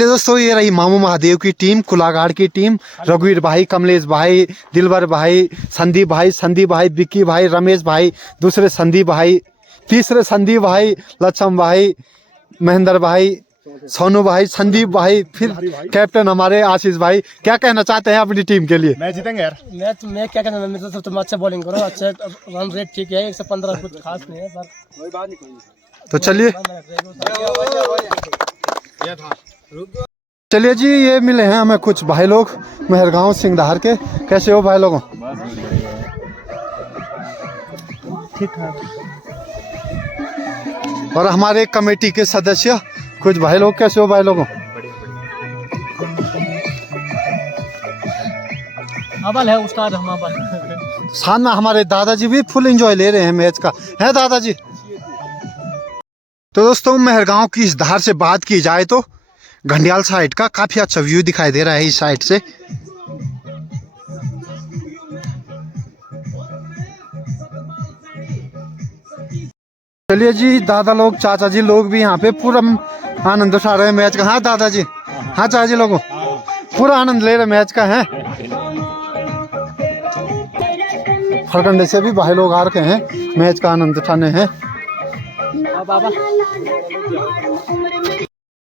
दोस्तों ये रही मामू महादेव की टीम, कुलागाड़ की टीम, रघुवीर भाई, कमलेश भाई, दिलवर भाई, संदीप भाई, विक्की भाई, रमेश भाई, दूसरे संदीप भाई, तीसरे संदीप भाई, लक्ष्म भाई, महेंद्र भाई, सोनू भाई, संदीप भाई, फिर कैप्टन हमारे आशीष भाई। क्या कहना चाहते हैं अपनी टीम के लिए? मैच जीतेंगे यार। मैच में क्या कहना, मैं तो तुम अच्छा बॉलिंग करो, अच्छा रन रेट ठीक है, 115 कुछ खास नहीं है पर कोई बात नहीं। तो चलिए जी ये मिले हैं हमें कुछ भाई लोग मेहरगांव सिंगधार के। कैसे हो भाई लोगों? ठीक है। और हमारे कमेटी के सदस्य कुछ भाई लोग। कैसे हो भाई लोगों? अबल है उस्ताद हम अबल। सामने हमारे दादाजी भी फुल एंजॉय ले रहे हैं मैच का, है दादाजी? तो दोस्तों मेहरगांव की इस धार से बात की जाए तो घंडियाल साइड का काफी अच्छा व्यू दिखाई दे रहा है इस साइड से। चलिए जी दादा लोग, चाचा जी लोग भी यहाँ पे पूरा आनंद उठा रहे हैं मैच का। हाँ दादाजी, हाँ चाचा जी लोगों पूरा आनंद ले रहे मैच का है। फरकंडे से भी भाई लोग आ रखे हैं मैच का आनंद उठाने हैं।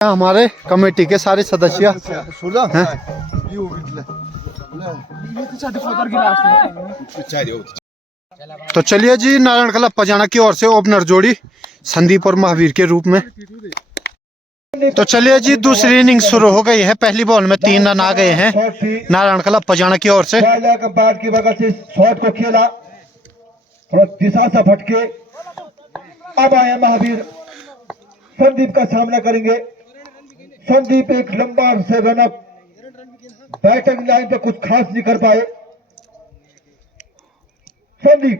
हमारे कमेटी के सारे सदस्य हैं। तो चलिए जी नारायण क्लब पजाना की ओर से ओपनर जोड़ी संदीप और महावीर के रूप में। तो चलिए जी दूसरी इनिंग शुरू हो गई है। पहली बॉल में 3 रन आ गए हैं नारायण क्लब पजाना की ओर से। बैट की बगल से शॉट को खेला, थोड़ा दिशा से भटके, अब आए महावीर संदीप का सामना करेंगे। संदीप एक लंबा से रनअप, बैटिंग लाइन पर कुछ खास नहीं कर पाए। संदीप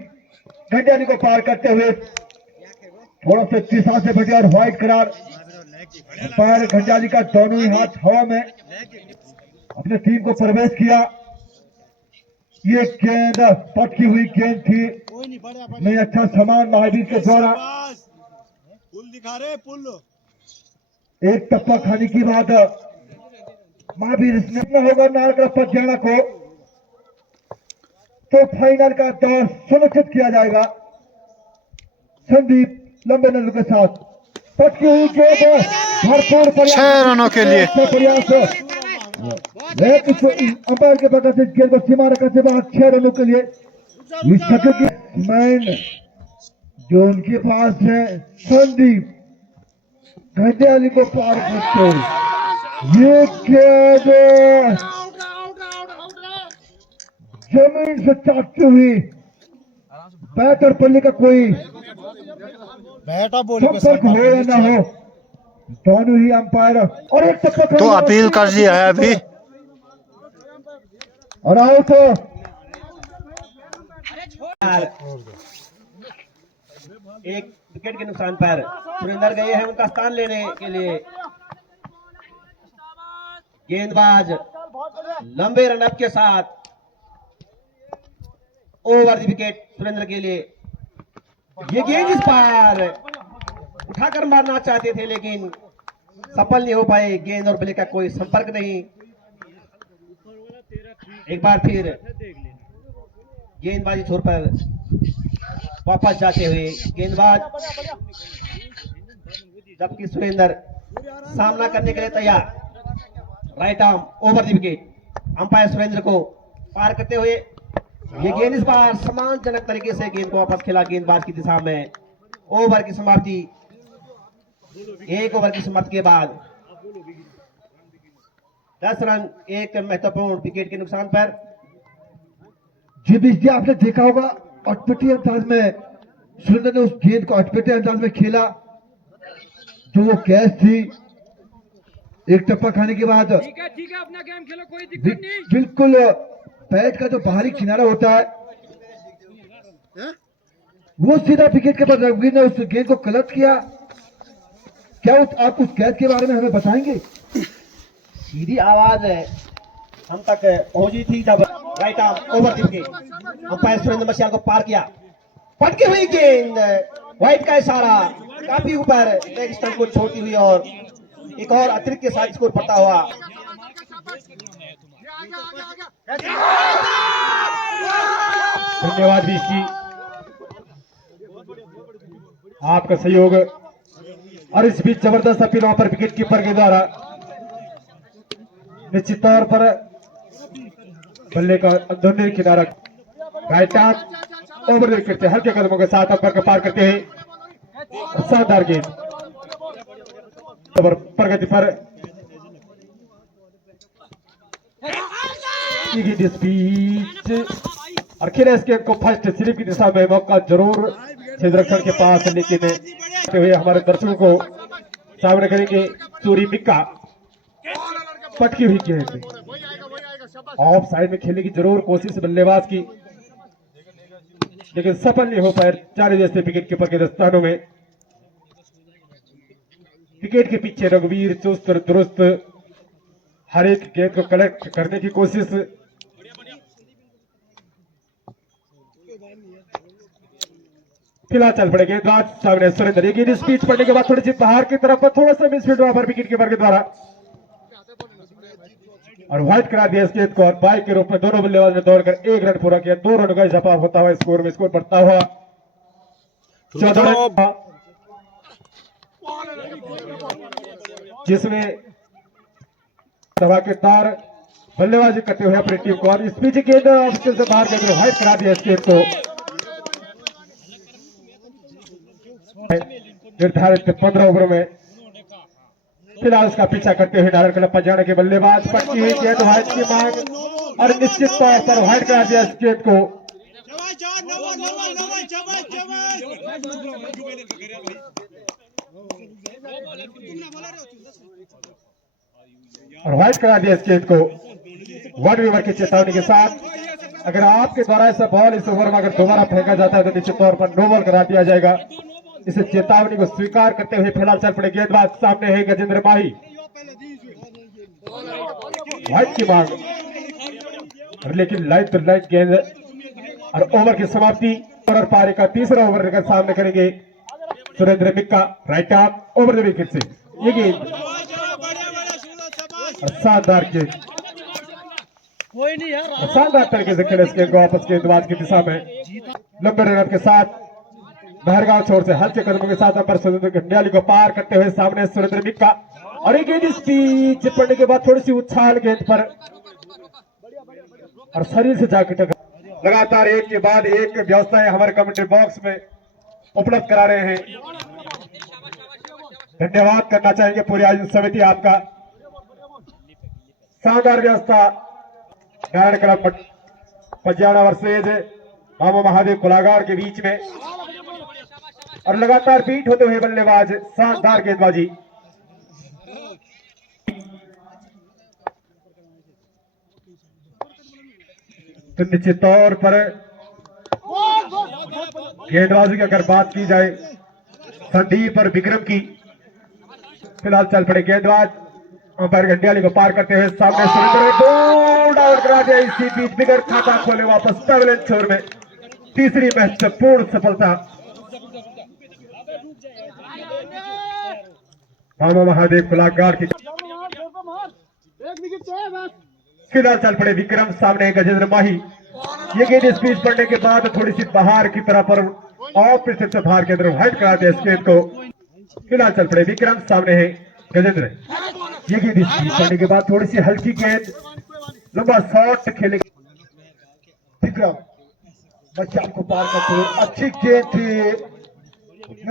घंटियाली को पार करते हुए थोड़ा सा दिशा से भटे और व्हाइट करार पैर घंटियाली का दोनों ही हाथ हवा में अपने टीम को प्रवेश किया। ये गेंद पटकी हुई गेंद थी, नहीं अच्छा सामान महावीर के द्वारा पुल दिखा रहे पुल। एक टप्पा खाने की बात महावीर इसमें होगा नारकला पटियाला को, तो फाइनल का दौर सुनिश्चित किया जाएगा। संदीप लंबे नल के साथ पटकी हुई गेंद, भरपूर प्रयास, 6 रनों के लिए। प्रयास अंपायर के पता से गेंद को सीमा रेखा से बाहर 6 रनों के लिए। मैन जो उनके पास है संदीप घंटियाली को पार करते ये गेंद जमीन से चाटती हुई, बैट और पल्ली का कोई संपर्क हो या ना हो, दोनों ही अंपायर और एक टप्पा तो अपील कर दिया है अभी, और आउट। एक विकेट के नुकसान पर सुरेंद्र गए हैं उनका स्थान लेने के लिए। गेंदबाज लंबे रनअप के साथ ओवर द विकेट सुरेंद्र के लिए। ये गेंद इस पार उठाकर मारना चाहते थे लेकिन सफल नहीं हो पाए, गेंद और बल्ले का कोई संपर्क नहीं। एक बार फिर गेंदबाजी छोर पर वापस जाते हुए गेंदबाज, जबकि सुरेंद्र सामना करने के लिए तैयार। Right arm over the wicket, umpire Surendra को पार करते हुए ये गेंद इस बार सम्मानजनक तरीके से गेंद को वापस खेला गेंदबाज की दिशा में। ओवर की समाप्ति, 1 ओवर की समाप्ति के बाद 10 रन, एक महत्वपूर्ण विकेट के नुकसान पर। जी बीच आपने देखा होगा अटपटी अंदाज में सुरेंद्र ने उस गेंद को अटपटे अंदाज में खेला, जो वो कैच थी। एक टप्पा खाने के बाद ठीक है अपना गेम खेलो, कोई दिक्कत नहीं। बिल्कुल बैट का जो बाहरी किनारा होता है वो सीधा विकेट के पास, रघुवीर ने उस गेंद को गलत किया। क्या आप उस कैच के बारे में हमें बताएंगे? सीधी आवाज हम तक पहुंची थी जब right arm over the wicket, umpire Surendra Mashiyal को पार किया। पटकी हुई गेंद, व्हाइट का इशारा काफी ऊपर लेग स्टंप को छोड़ती हुई और एक और अतिरिक्त के साथ स्कोर पड़ता हुआ। धन्यवाद जी, आपका सहयोग। और इस बीच जबरदस्त अपील वहां पर विकेट कीपर के द्वारा निश्चित तौर पर बल्ले का दोनों किनारा राइट आर्म ओवर करते हल्के कदमों के साथ अंपायर को पार करते हैं। शानदार गेंद प्रगति पर इस बीच और खेले इस गेंद को फर्स्ट स्लिप की दिशा में मौका जरूर क्षेत्ररक्षण के पास, लेकिन हुए हमारे दर्शकों को सामने करेंगे चूरी मिक्का। पटकी हुई गेंद ऑफ साइड में खेलने की जरूर कोशिश बल्लेबाज की, लेकिन सफल नहीं हो पाए। 4 जैसे विकेट कीपर के दस्तानों में विकेट के पीछे रघुवीर चुस्त और दुरुस्त हर एक गेंद को कलेक्ट करने की कोशिश। फिलहाल चल पड़े गेंदबाज सामने सुरेंद्र, ये गेंद स्पीड पड़ने के बाद थोड़ी सी बाहर की तरफ थोड़ा सा मिस फील्ड वहां पर विकेट कीपर के द्वारा और व्हाइट करा दिया इस गेंद को। और बाइक के रूप में दोनों बल्लेबाज ने दौड़कर 1 रन पूरा किया। 2 रन का इजाफा होता हुआ स्कोर में, स्कोर बढ़ता हुआ 14, जिसमें धमाकेदार बल्लेबाजी करते हुए अपनी टीम को। और इस बीच गेंद ऑप्शन से बाहर गए, व्हाइट करा दिया इस गेंद को। निर्धारित 15 ओवर में फिलहाल उसका पीछा करते हुए नारायण क्लब पजाने के बल्लेबाज पटकी हुई गेंद, व्हाइट की मांग और निश्चित तौर पर व्हाइट करा दिया इस गेंद को। और व्हाइट करा दिया इस गेंद को 1 ओवर की चेतावनी के साथ। अगर आपके द्वारा ऐसा बॉल इस ओवर में अगर दोबारा फेंका जाता है तो निश्चित तौर पर नो बॉल करा दिया जाएगा। इसे चेतावनी को स्वीकार करते हुए फिलहाल चल पड़े गेंदबाज, सामने है गजेंद्र माही। व्हाइट की मांग लेकिन लाइन टू लाइन गेंद और ओवर की समाप्ति। और पारी का तीसरा ओवर लेकर सामने करेंगे Surendra Mikka, right arm over the wicket से। ये गेंद और शानदार गेंद, कोई नहीं यार, शानदार तरीके से खेले इस गेंद को वापस गेंदबाज की दिशा में लंबे रन के साथ बहरगांव छोर से हल्के कदमों के साथ अंपर सुरेंद्र गंडियाली को पार करते हुए सामने सुरेंद्र मिक्का और एक गेंद इस बीच पड़ने के बाद थोड़ी सी उछाल गेंद पर और शरीर से जाकर टकरा। लगातार एक के बाद एक व्यवस्थाएं हमारे कमेंट्री बॉक्स में उपलब्ध करा रहे हैं। धन्यवाद करना चाहेंगे पूरी आयोजन समिति आपका। शानदार व्यवस्था नारायण क्लब पजियाना वर्सेज मामा महादेव कोलागार के बीच में और लगातार बीट होते हुए बल्लेबाज, शानदार गेंदबाजी। तो निश्चित तौर पर गेंदबाजी की अगर बात की जाए संदीप और विक्रम की, फिलहाल चल पड़े गेंदबाज अंपायर गंडियाली को पार करते हुए सामने सुरेंद्र ने बोल्ड आउट करा दिया। इसी बीच बिगड़ खाता खोले वापस पेवेलियन छोर में तीसरी मैच पूर्ण सफलता मामा महादेव कोलागार की। फिलहाल चल पड़े विक्रम, सामने गजेंद्र माही। ये गेंद इस बीच पड़ने के बाद थोड़ी सी बाहर की तरफ पर और फिर से बाहर के अंदर वाइड कराते हैं इस गेंद को। फिलहाल चल पड़े विक्रम, सामने है गजेंद्र। ये गेंद इस बीच पड़ने के बाद थोड़ी सी हल्की गेंद, लंबा शॉट खेले विक्रम, बच्चा को पार करते हुए अच्छी गेंद थी,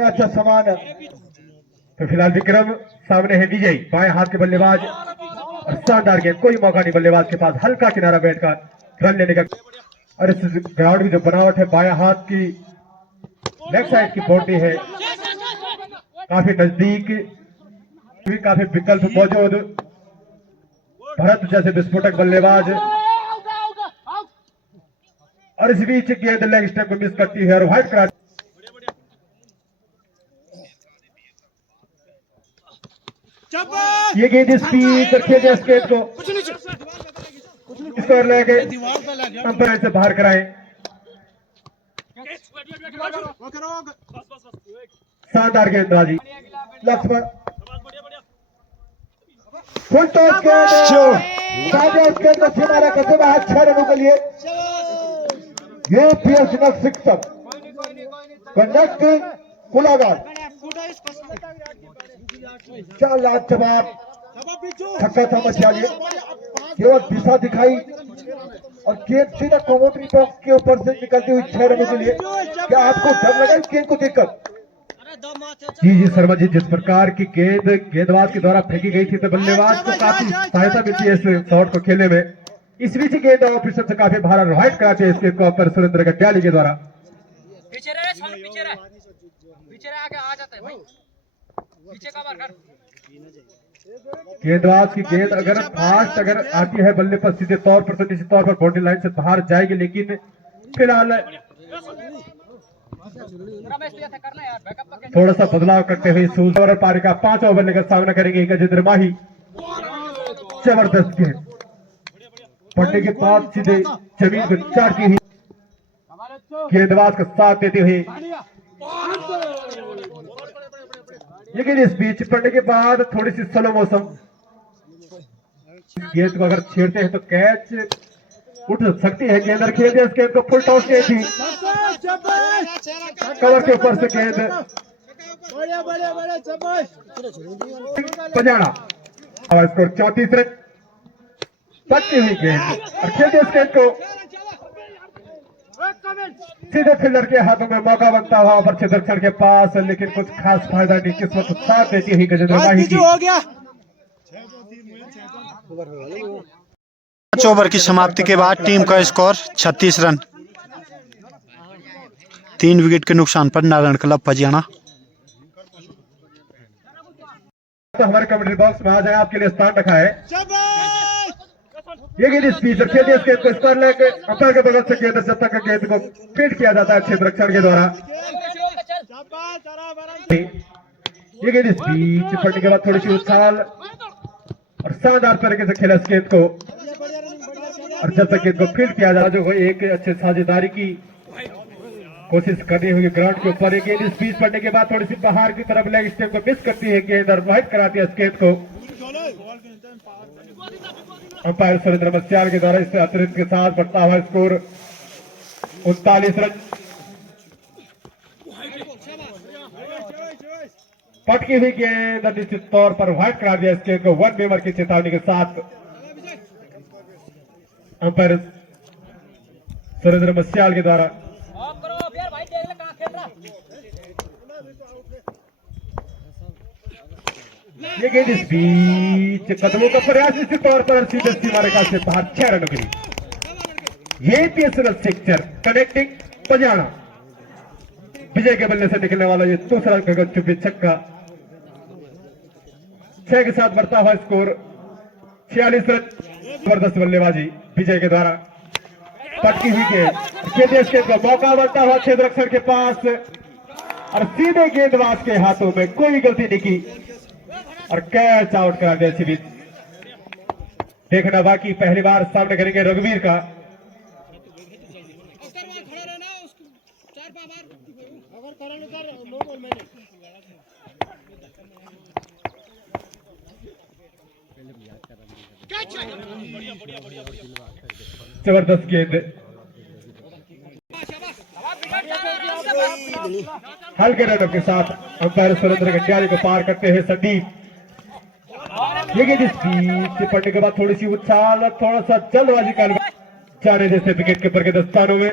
अच्छा समान। तो फिलहाल विक्रम, सामने है विजय, बाएं हाथ के बल्लेबाज और शानदार गेंद, कोई मौका नहीं बल्लेबाज के पास, हल्का किनारा बैठकर रन लेने का। और इस ग्राउंड की जो बनावट है, बाएं हाथ की लेफ्ट साइड की बाउंड्री है, काफी नजदीक भी काफी विकल्प मौजूद। भरत जैसे विस्फोटक बल्लेबाज और इस बीच गेंद लेग स्टेप को मिस करती है और व्हाइट करा। ये गेंद इस बीच रखे गए इस गेंद को स्कोर ले गए, अंपायर से बाहर कराएं। शानदार गेंदबाजी, लक्ष्मण फुल टॉस गेंद सीमारा करते हुए 6 रनों के लिए ये पीएस शिक्षक कंडक्टिंग कोलागार। क्या लाजवाब छक्का था मछियाली, केवल दिशा दिखाई और गेंद सीधा कॉमेंट्री बॉक्स के ऊपर से निकलती हुई 6 रनों के लिए। क्या आपको डर लगा इस गेंद को देखकर? जी शर्मा जी, जिस प्रकार की गेंद गेंदबाज के द्वारा फेंकी गई थी तो बल्लेबाज को काफी सहायता मिलती है इस शॉट को खेलने में। इस बीच गेंद ऑफिसर से काफी बाहर राइट कराते हैं इसके ऊपर सुरेंद्र गंडियाली के द्वारा। पीछे आगे आ जाता है भाई, पीछे कवर कर। गेंदबाज की गेंद अगर फास्ट अगर आती है बल्ले पर सीधे तौर पर तो निश्चित तौर पर बाउंड्री लाइन से बाहर जाएगी, लेकिन फिलहाल थोड़ा सा बदलाव करते हुए सूर्य पारी का 5 ओवर का सामना करेंगे गजेंद्र माही। जबरदस्त गेंद पड़ने के बाद सीधे जमीन को चाटती हुई गेंदबाज का साथ देते हुए लेकिन इस बीच पड़ने के बाद थोड़ी सी स्लो मौसम, गेंद को अगर छेड़ते हैं तो कैच उठ सकती है। गेंद खेल दिया, इस गेंद को फुल टॉस की थी, कवर के ऊपर से गेंद पजाना और स्कोर 34 रन। पटती हुई गेंद और खेल दिया इस गेंद को सीधे फील्डर के हाथों में, मौका बनता हुआ पर क्षेत्रक्षण के पास, लेकिन कुछ खास फायदा नहीं। किस्मत साथ देती हुई गजेंद्र माही की। 5 ओवर की समाप्ति के बाद टीम का स्कोर 36 रन, 3 विकेट के नुकसान पर नारायण क्लब पजियाना। तो हमारे कमेंट्री बॉक्स में आ जाए, आपके लिए स्थान रखा है। ये गेंद इस बीच खेल दिया, इस गेंद को स्कोर लेके अंपायर के बगल से गेंद जब तक गेंद को फीड किया जाता है क्षेत्र रक्षण के द्वारा। ये गेंद इस बीच पड़ने के बाद थोड़ी सी उछाल और शानदार तरीके से खेला इस गेंद को और जब तक गेंद को फीड किया जाता जो एक अच्छे साझेदारी की कोशिश करनी हुई ग्राउंड के ऊपर। एक गेंद इस बीच पड़ने के बाद थोड़ी सी बाहर की तरफ लेग स्टेप को मिस करती है गेंद और वाइड कराती है इस गेंद को। अंपायर सुरेंद्र मस्याल के द्वारा इस अतिरिक्त के साथ बढ़ता हुआ स्कोर 39 रन। पटकी हुई गेंद निश्चित तौर पर व्हाइट करा दिया इसके को 1 बेवर की चेतावनी के साथ अंपायर सुरेंद्र मस्याल के द्वारा। ऑफ करो यार भाई, देख ले कहां खेल रहा। ये गेंद इस बीच कदमों का प्रयास निश्चित तौर पर सीधे सीमा रेखा से बाहर 6 रनों के लिए। ये पीएसएल सेक्टर कनेक्टिंग पजाना विजय के बल्ले से निकलने वाला ये दूसरा गगन चुपी छक्का। 6 के साथ बढ़ता हुआ स्कोर 46 रन। जबरदस्त बल्लेबाजी विजय के द्वारा। पटकी हुई गेंद को मौका बनता हुआ क्षेत्र रक्षण के पास और सीधे गेंदबाज के हाथों में कोई गलती नहीं की और कैच आउट करा दिया इसी बीच। देखना बाकी पहली बार सामने करेंगे रघुवीर का। जबरदस्त गेंद हल्के रनों के साथ अंपायर सुरेंद्र गंडियारी को पार करते हैं संदीप। ये गेंद इस बीच पड़ने के बाद थोड़ी सी उछाल और थोड़ा सा जल्दबाजी का जाने जैसे विकेट कीपर के दस्तानों में।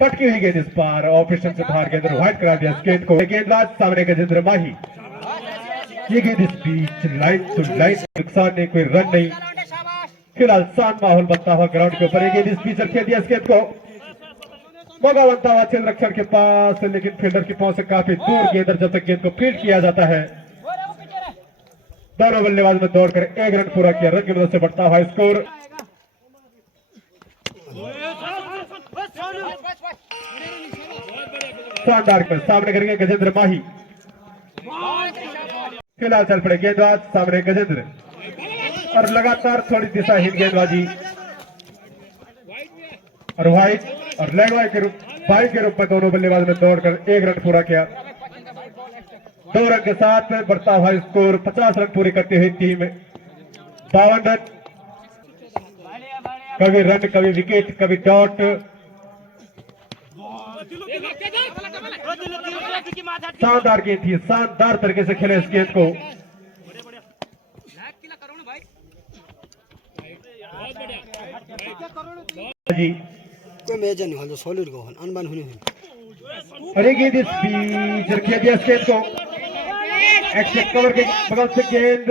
पटकी हुई गेंद इस पार ऑपरेशन से बाहर के अंदर व्हाइट करा दिया गेंद को। गेंदबाज सामने गजेंद्र माही। ये गेंद इस बीच लाइन टू लाइन, नुकसान नहीं, कोई रन नहीं। फिलहाल शांत माहौल बनता हुआ ग्राउंड के ऊपर। ये गेंद इस बीच खेल दिया इस गेंद को मौका बनता हुआ क्षेत्र रक्षण के पास, लेकिन फील्डर की पहुंच से काफी दूर गेंद। जब तक गेंद को फील्ड किया जाता है दोनों बल्लेबाज में दौड़कर 1 रन पूरा किया। रन की मदद से बढ़ता हुआ स्कोर। शानदार पर सामने करेंगे गजेंद्र माही। फिलहाल चल पड़े गेंदबाज सामने गजेंद्र और लगातार थोड़ी दिशाहीन गेंदबाजी और व्हाइट और लेग बाई के रूप में दोनों बल्लेबाज ने दौड़कर 1 रन पूरा किया। 2 रन के साथ बढ़ता हुआ स्कोर 50 रन पूरी करती हुई टीम 52 रन। कभी रन, कभी विकेट, कभी डॉट। शानदार गेंद थी, शानदार तरीके से खेले इस गेंद को। जी कोई मेजर नहीं हो सॉलिड को अनबन होने हुई। अरे गेंद इस बीच खेल दिया इस गेंद को एक्शन कवर के बगल से गेंद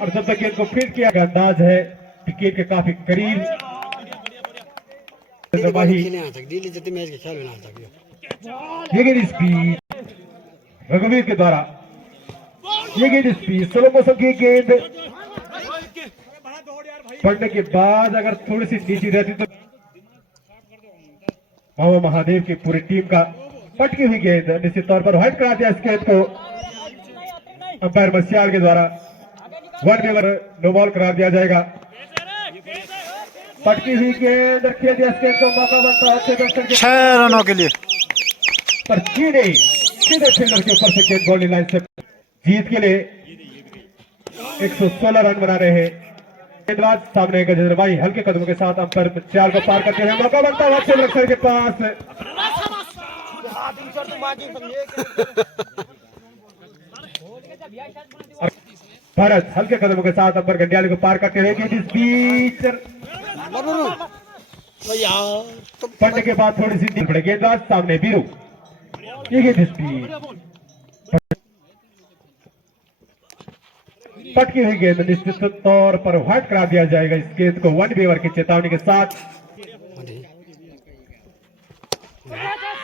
और जब तक गेंद को फील्ड किया गया अंदाज है विकेट के काफी करीब। दिल्ली जितने मैच के ख्याल बना सकते। ये गेंद इस बीच रघुवीर के द्वारा। ये गेंद इस बीच स्लो मोशन की गेंद पड़ने के बाद अगर थोड़ी सी नीचे रहती तो बाबा महादेव की पूरी टीम का। पटकी हुई गेंद निश्चित तौर पर व्हाइट करा दिया इस गेंद को अंपायर मस्याल के द्वारा। 1 बेवर नो बॉल करार दिया जाएगा। पटकी हुई गेंद खेल दिया इस गेंद को मौका बनता है 6 रनों के लिए पर सीधे फील्डर के ऊपर से गेंद बॉलिंग लाइन से जीत के लिए 116 रन बना रहे हैं। गेंदबाज सामने गजेंद्र भाई हल्के कदमों के साथ अंपायर मस्याल को पार करते हैं। मौका बनता हुआ क्षेत्र रक्षण के पास भरत हल्के कदमों के साथ अंपायर गंडियाली को पार करते हैं। इस बीच पड़ने के बाद थोड़ी सी ढील पड़े। गेंदबाज सामने बीरू। ये गेंद इस बीच पटकी हुई गेंद निश्चित तौर पर व्हाइट करा दिया जाएगा इस गेंद को 1 बेवर की चेतावनी के साथ।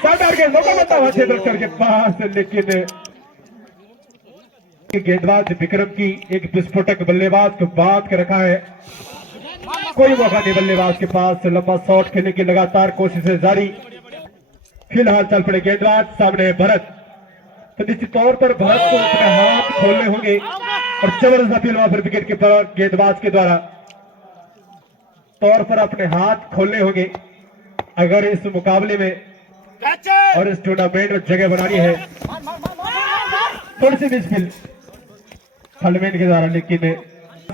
शानदार गेंद मौका बनता हुआ क्षेत्र रक्षण के पास, लेकिन गेंदबाज विक्रम की एक विस्फोटक बल्लेबाज को बांध के रखा है। कोई मौका नहीं बल्लेबाज के पास। लंबा शॉट खेलने की लगातार कोशिशें जारी। फिलहाल चल पड़े गेंदबाज सामने भरत। तो निश्चित तौर पर भरत को अपने हाथ खोलने होंगे और जबरदस्त अपील वहां पर विकेट कीपर गेंदबाज के द्वारा तौर पर अपने हाथ खोलने होंगे अगर इस मुकाबले में और इस टूर्नामेंट में जगह बनानी है। थोड़ी सी मिसफील्ड सलमान के द्वारा, लेकिन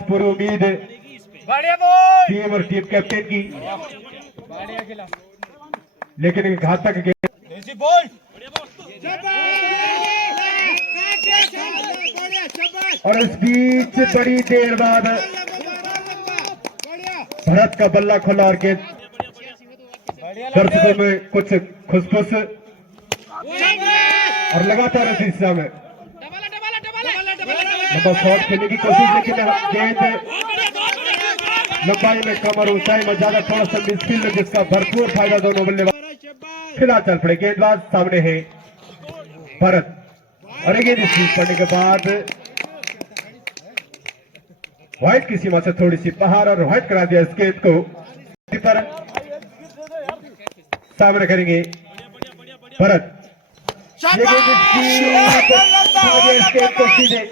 पूरी उम्मीद टीम और टीम कैप्टन की, लेकिन एक घातक गेंद और इस बीच बड़ी देर बाद भरत का बल्ला खुला और गेंद दर्शकों में कुछ खुसफुस और लगातार इस दिशा में लंबा शॉट खेलने की कोशिश, लेकिन गेंद लंबाई में कम और ऊंचाई में ज्यादा, थोड़ा सा मिसफील्ड, जिसका भरपूर फायदा दोनों बल्लेबाज। फिलहाल चल पड़े गेंदबाज, सामने है भरत और गेंद स्पीड पड़ने के बाद व्हाइट की सीमा से थोड़ी सी बाहर और व्हाइट करा दिया इस गेंद को। पर सामने करेंगे भरत, ये गेंद को सीधे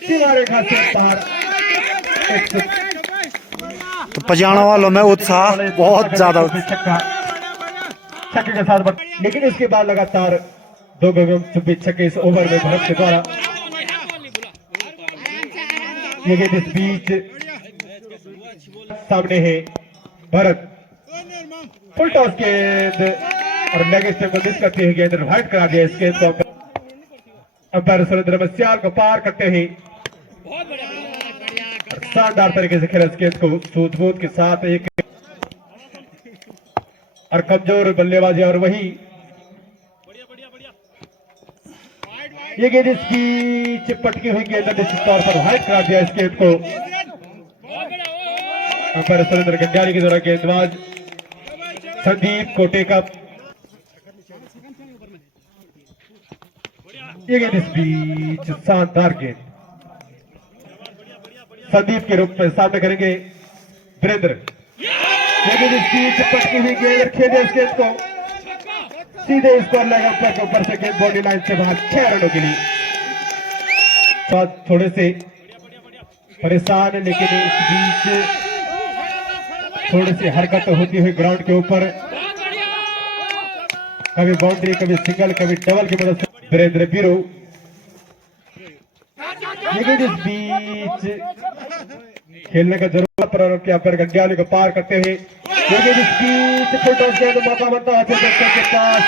सीमा रेखा से बाहर। तो पजाना वालों में उत्साह बहुत ज्यादा, छक्के के साथ, लेकिन इसके बाद लगातार 2 गगन चुप्पी छक्के इस ओवर में भरत के द्वारा। ये गेंद इस बीच सामने है भरत, फुल टॉस गेंद और लेग स्टेप को मिस करते हुए गेंद व्हाइट करा दिया इस गेंद को। अंपायर सुरेंद्र मस्याल को पार करते ही शानदार तरीके से खेला इस गेंद को सूझबूझ के साथ, एक और कमजोर बल्लेबाजी, और वही ये गेंद इस बीच पटकी हुई गेंद निश्चित तौर पर व्हाइट करा दिया इस गेंद को। अंपायर सुरेंद्र गंजारी के द्वारा गेंदबाज संदीप कोटे का, ये गेंद इस बीच शानदार गेंद संदीप के रूप में सामने करेंगे वीरेंद्र। ये गेंद इस बीच पटकी हुई गेंद, खेले इस गेंद को सीधे स्कोर लेग के ऊपर से गेंद बॉडी लाइन से बाहर 6 रनों के लिए। थोड़े से परेशान, लेकिन इस बीच थोड़ी सी हरकत होती हुई ग्राउंड के ऊपर, कभी बाउंड्री, कभी सिंगल, कभी डबल की मदद से वीरेंद्र बीरो। लेकिन इस बीच खेलने का जरूरत पर अंपायर गंडियाली को पार करते हुए, लेकिन इस बीच फुल टॉस गेंद मौका बनता है के पास,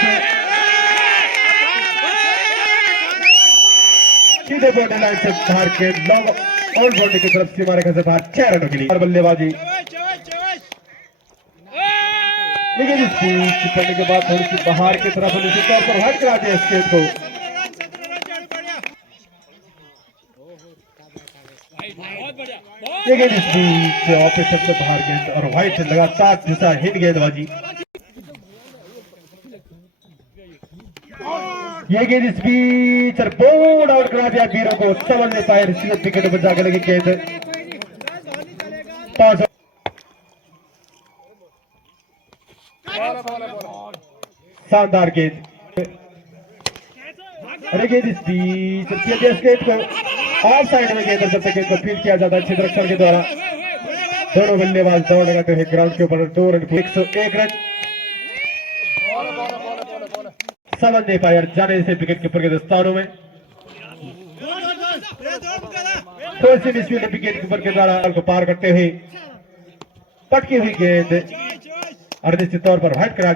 सीधे बॉडी लाइन से बाहर के लॉन्ग ऑन बॉडी की तरफ सीमा रेखा से बाहर 6 रनों के लिए बल्लेबाजी। लेकिन इस बीच पड़ने के बाद थोड़ी सी बाहर की तरफ निश्चित तौर पर व्हाइट करा दिया इस गेंद को। लेकिन इस बीच ऑपरेशन से बाहर गेंद और व्हाइट लगातार दिशा हिट गेंदबाजी। ये गेंद इस बीच और बोर्ड आउट करा दिया बीरों को, समझ नहीं पाए रिसीवर विकेट पर जाकर लगी गेंद। 5 शानदार गेंद, अरे गेंद इस बीच गेंद को ऑफ साइड में गेंद जब तक को फील्ड किया जाता है अच्छे रक्षण के द्वारा। दोनों बल्लेबाज दौड़ लगाते हैं ग्राउंड के ऊपर। 2 रन 101 रन समझ नहीं पाया जाने से विकेट कीपर के दस्तानों में। थोड़ी सी मिसफील्ड विकेट कीपर के द्वारा को पार करते हुए पटकी हुई गेंद और निश्चित तौर पर व्हाइट करा।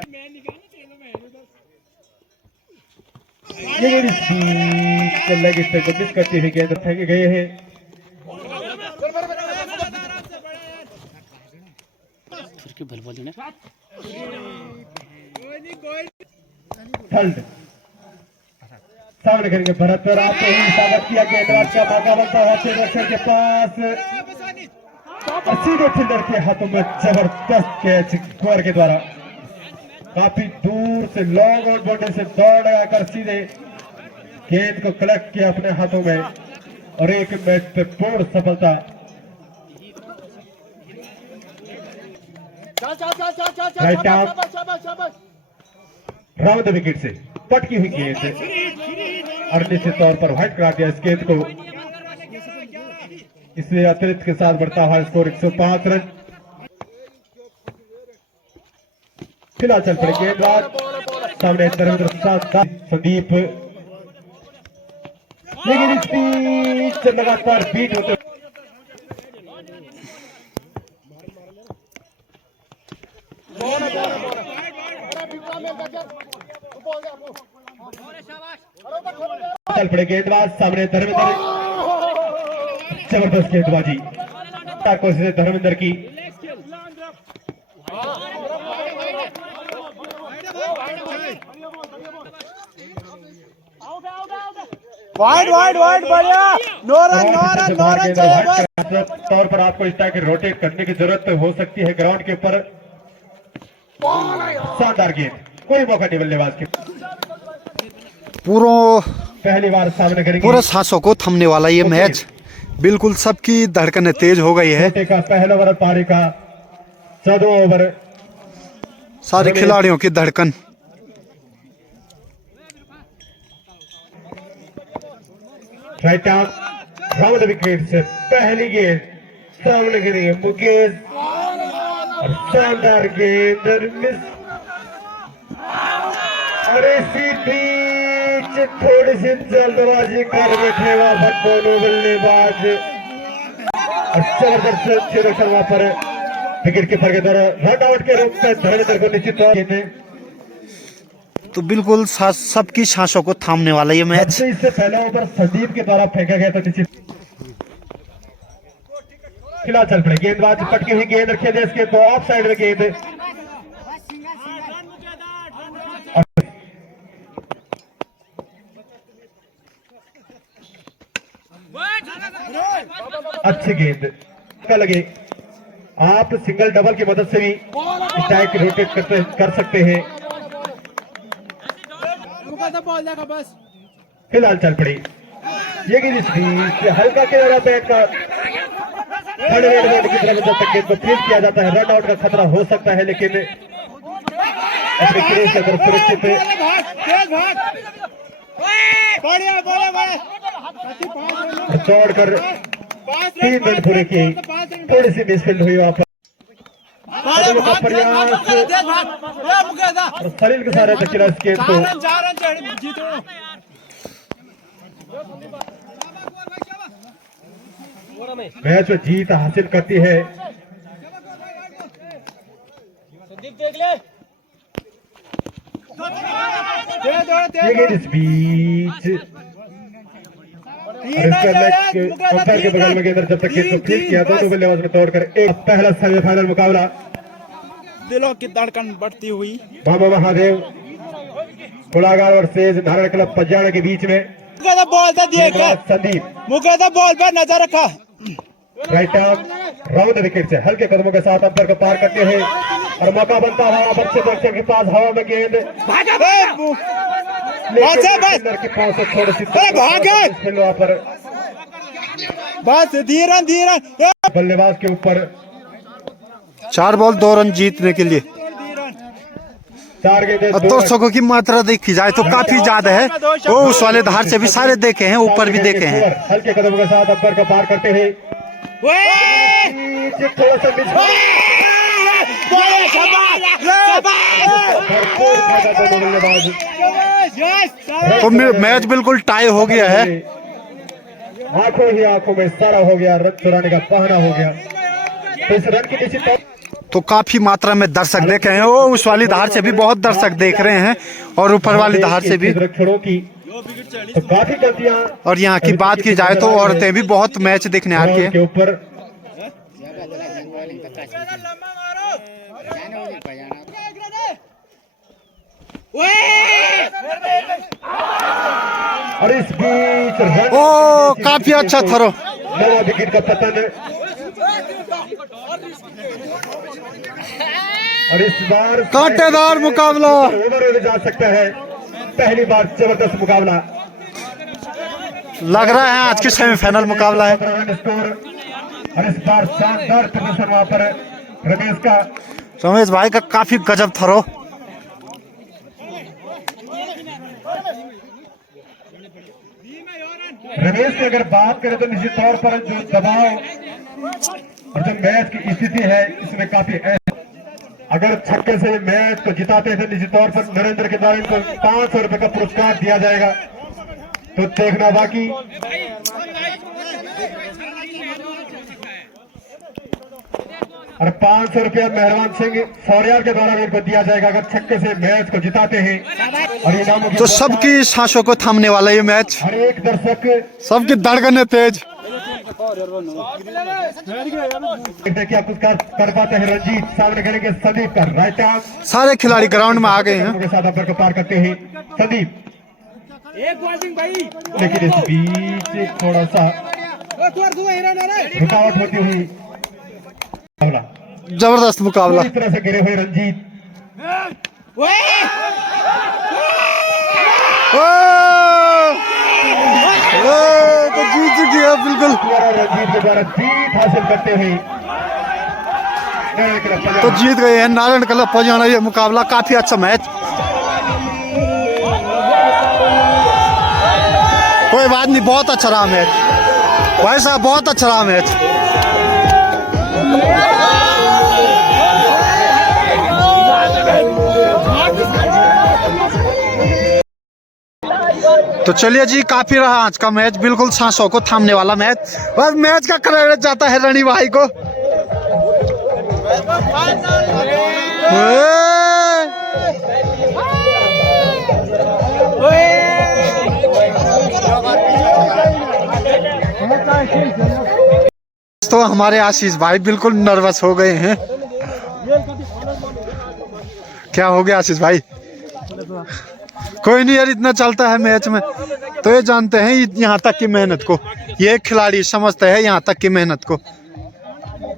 लेकिन इस बीच लेग स्टेप को मिस करते हुए गेंद फेंके गए हैं। थर्ड सामने करेंगे भरत और आपको ही स्वागत किया गेंदबाज का मौका बनता है अच्छे रक्षक के पास और सीधे फील्डर के हाथों में जबरदस्त कैच स्क्वायर के द्वारा काफी दूर से लॉन्ग आउट बॉडी से दौड़ लगाकर सीधे गेंद को कलेक्ट किया अपने हाथों में और एक मैच पे पूर्ण सफलता। Right arm round the wicket से पटकी हुई गेंद और निश्चित तौर पर व्हाइट करा दिया इस गेंद को। इसलिए अतिरिक्त के साथ बढ़ता हुआ स्कोर 105 रन। फिलहाल चल पड़े गेंदबाज सामने धर्मेंद्र संदीप लेकिन इस बीच लगातार बीट होते चल पड़े गेंदबाज सामने धर्मेंद्र, जबरदस्त गेंदबाजी कोशिश है धर्मेंद्र की। वाइड वाइड वाइड बढ़िया, नो रन चाहिए बस। तौर पर आपको इस तरह के रोटेट करने की जरूरत हो सकती है ग्राउंड के ऊपर। शानदार गेंद, कोई मौका नहीं बल्लेबाज के। पहली बार सामने करेंगे, पूरा सांसों को थमने वाला ये मैच, बिल्कुल सबकी धड़कनें तेज हो गई है। का पहला ओवर पारी का 14वां ओवर, सारे खिलाड़ियों की धड़कन। राइट आर्म राउंड विकेट से पहली गेंद सामने करेंगे मुकेश, और शानदार गेंद मिस। और इसी बीच थोड़ी सी जल्दबाजी कर बैठे वहां पर दोनों बल्लेबाज, और जबरदस्त छेड़छाड़ वहां पर विकेट कीपर के द्वारा रन आउट के रूप में धर्मेंद्र को निश्चित तौर पर। तो बिल्कुल सबकी सांसों को थामने वाला ये मैच। इससे पहला ओवर संदीप के द्वारा फेंका गया था निश्चित खिला चल पड़े। गेंदबाज पटकी हुई गेंद रखे थे इसके तो ऑफ साइड में गेंद, अच्छी गेंद का लगे। आप सिंगल डबल की मदद से भी स्ट्राइक रोटेट कर सकते हैं। फिलहाल चल पड़ी ये गेंद, इस बीच हल्का किनारा बैट का खड़े बैट की तरफ जब तक गेंद को फील्ड किया जाता है रन आउट का खतरा हो सकता है, लेकिन अपने क्रीज से अगर सुरक्षित दौड़कर 3 रन पूरे किए। थोड़ी सी मिसफील्ड हुई वहां पर, प्रयास सलील के सारे दक्षिणा इस गेंद को मैच में जीत हासिल करती है। ये गेंद इस बीच अंपायर के बगल में गेंद, जब तक गेंद को फील्ड किया दोनों बल्लेबाज ने तोड़कर एक पहला सेमीफाइनल मुकाबला। दिलों की धड़कन बढ़ती हुई बाबा महादेव कोलागार और सेज नारायण क्लब पजाना के बीच में बॉल संदीप बॉल पर नजर रखा। राइट आर्म राउंड विकेट से हल्के कदमों के साथ अंपायर को पार करते हैं और मौका बनता है बच्चे बच्चे के पास हवा में गेंद की पास से थोड़ी सी वहां पर बस धीरन बल्लेबाज के ऊपर 4 बॉल 2 रन जीतने के लिए। 4 गेंदें अब दर्शकों की मात्रा देखी जाए तो काफी ज्यादा है। वो उस वाले धार से भी सारे देखे हैं, ऊपर भी देखे हैं। हल्के कदमों के साथ अंपायर को पार करते हैं। थोड़ा सा तो मैच बिल्कुल टाई हो गया है। आंखों ही आंखों में सारा हो गया, रन चुराने का बहाना हो गया। तो इस रन की निश्चित तो काफी मात्रा में दर्शक देख रहे हैं। वो उस वाली धार से भी बहुत दर्शक देख रहे हैं और ऊपर वाली धार से भी। तो काफी गलतियां, और यहाँ की बात की जाए तो औरतें भी बहुत मैच देखने आती है। के ऊपर और इस बीच ओ काफी अच्छा थ्रो, नवा विकेट का पतन। और इस बार कांटेदार मुकाबला ओवर में जा सकता है। पहली बार जबरदस्त मुकाबला लग रहा है, आज की सेमीफाइनल मुकाबला है। स्कोर और इस बार शानदार प्रदर्शन वहां पर रमेश का, रमेश भाई का काफी गजब थ्रो। रमेश की अगर बात करें तो निश्चित तौर पर जो दबाव और जो मैच की स्थिति है इसमें काफी अगर छक्के से मैच को जिताते हैं तो निश्चित तौर पर नरेंद्र के द्वारा इनको 500 रुपए का पुरस्कार दिया जाएगा। तो देखना बाकी। और 500 रुपया मेहरबान सिंह सौरियाल के द्वारा इनको दिया जाएगा अगर छक्के से मैच को जिताते हैं। और इनामों तो सबकी सांसों को थामने वाला ये मैच, हर एक दर्शक सबकी धड़कनें तेज। देखिए कुछ कर पाते हैं। रंजीत सामने करेंगे संदीप का राइट आर्म, सारे खिलाड़ी ग्राउंड में आ गए हैं। के साथ अपर को पार करते हैं संदीप, लेकिन इस बीच थोड़ा सा रुकावट होती हुई मुकाबला, जबरदस्त मुकाबला। इस तरह से गिरे हुए रंजीत तो जीत चुकी है बिल्कुल। रंजीत के द्वारा जीत हासिल करते हुए तो जीत गए हैं नारायण क्लब पजाना। ये मुकाबला काफी अच्छा मैच, कोई बात नहीं, बहुत अच्छा रहा मैच भाई साहब, बहुत अच्छा रहा मैच। तो चलिए जी, काफी रहा आज का मैच, बिल्कुल सांसों को थामने वाला मैच। बस मैच का क्रेडिट जाता है रणि भाई को। तो हमारे आशीष भाई बिल्कुल नर्वस हो गए हैं। क्या हो गया आशीष भाई? कोई नहीं यार, इतना चलता है मैच में। तो ये जानते हैं यहाँ तक की मेहनत को, ये खिलाड़ी समझते हैं यहाँ तक की मेहनत को।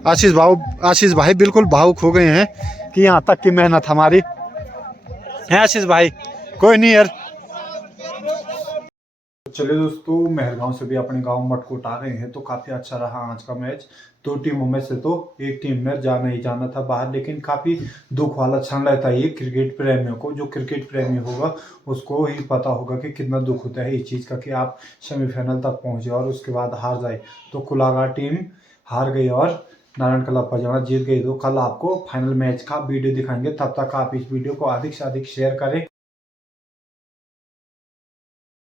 आशीष भाई बिल्कुल भावुक हो गए हैं कि यहाँ तक की मेहनत हमारी है। आशीष भाई कोई नहीं यार। चलिए दोस्तों, मेहरगांव से भी अपने गांव मटकोट आ गए हैं। तो काफ़ी अच्छा रहा आज का मैच। दो टीमों में से तो एक टीम ने जाना ही जाना था बाहर, लेकिन काफ़ी दुख वाला क्षण रहता है ये क्रिकेट प्रेमियों को। जो क्रिकेट प्रेमी होगा उसको ही पता होगा कि कितना दुख होता है इस चीज़ का कि आप सेमीफाइनल तक पहुंचे और उसके बाद हार जाए। तो कुलागा टीम हार गई और नारायण क्लब पजाना जीत गई। तो कल आपको फाइनल मैच का वीडियो दिखाएंगे, तब तक आप इस वीडियो को अधिक से अधिक शेयर करें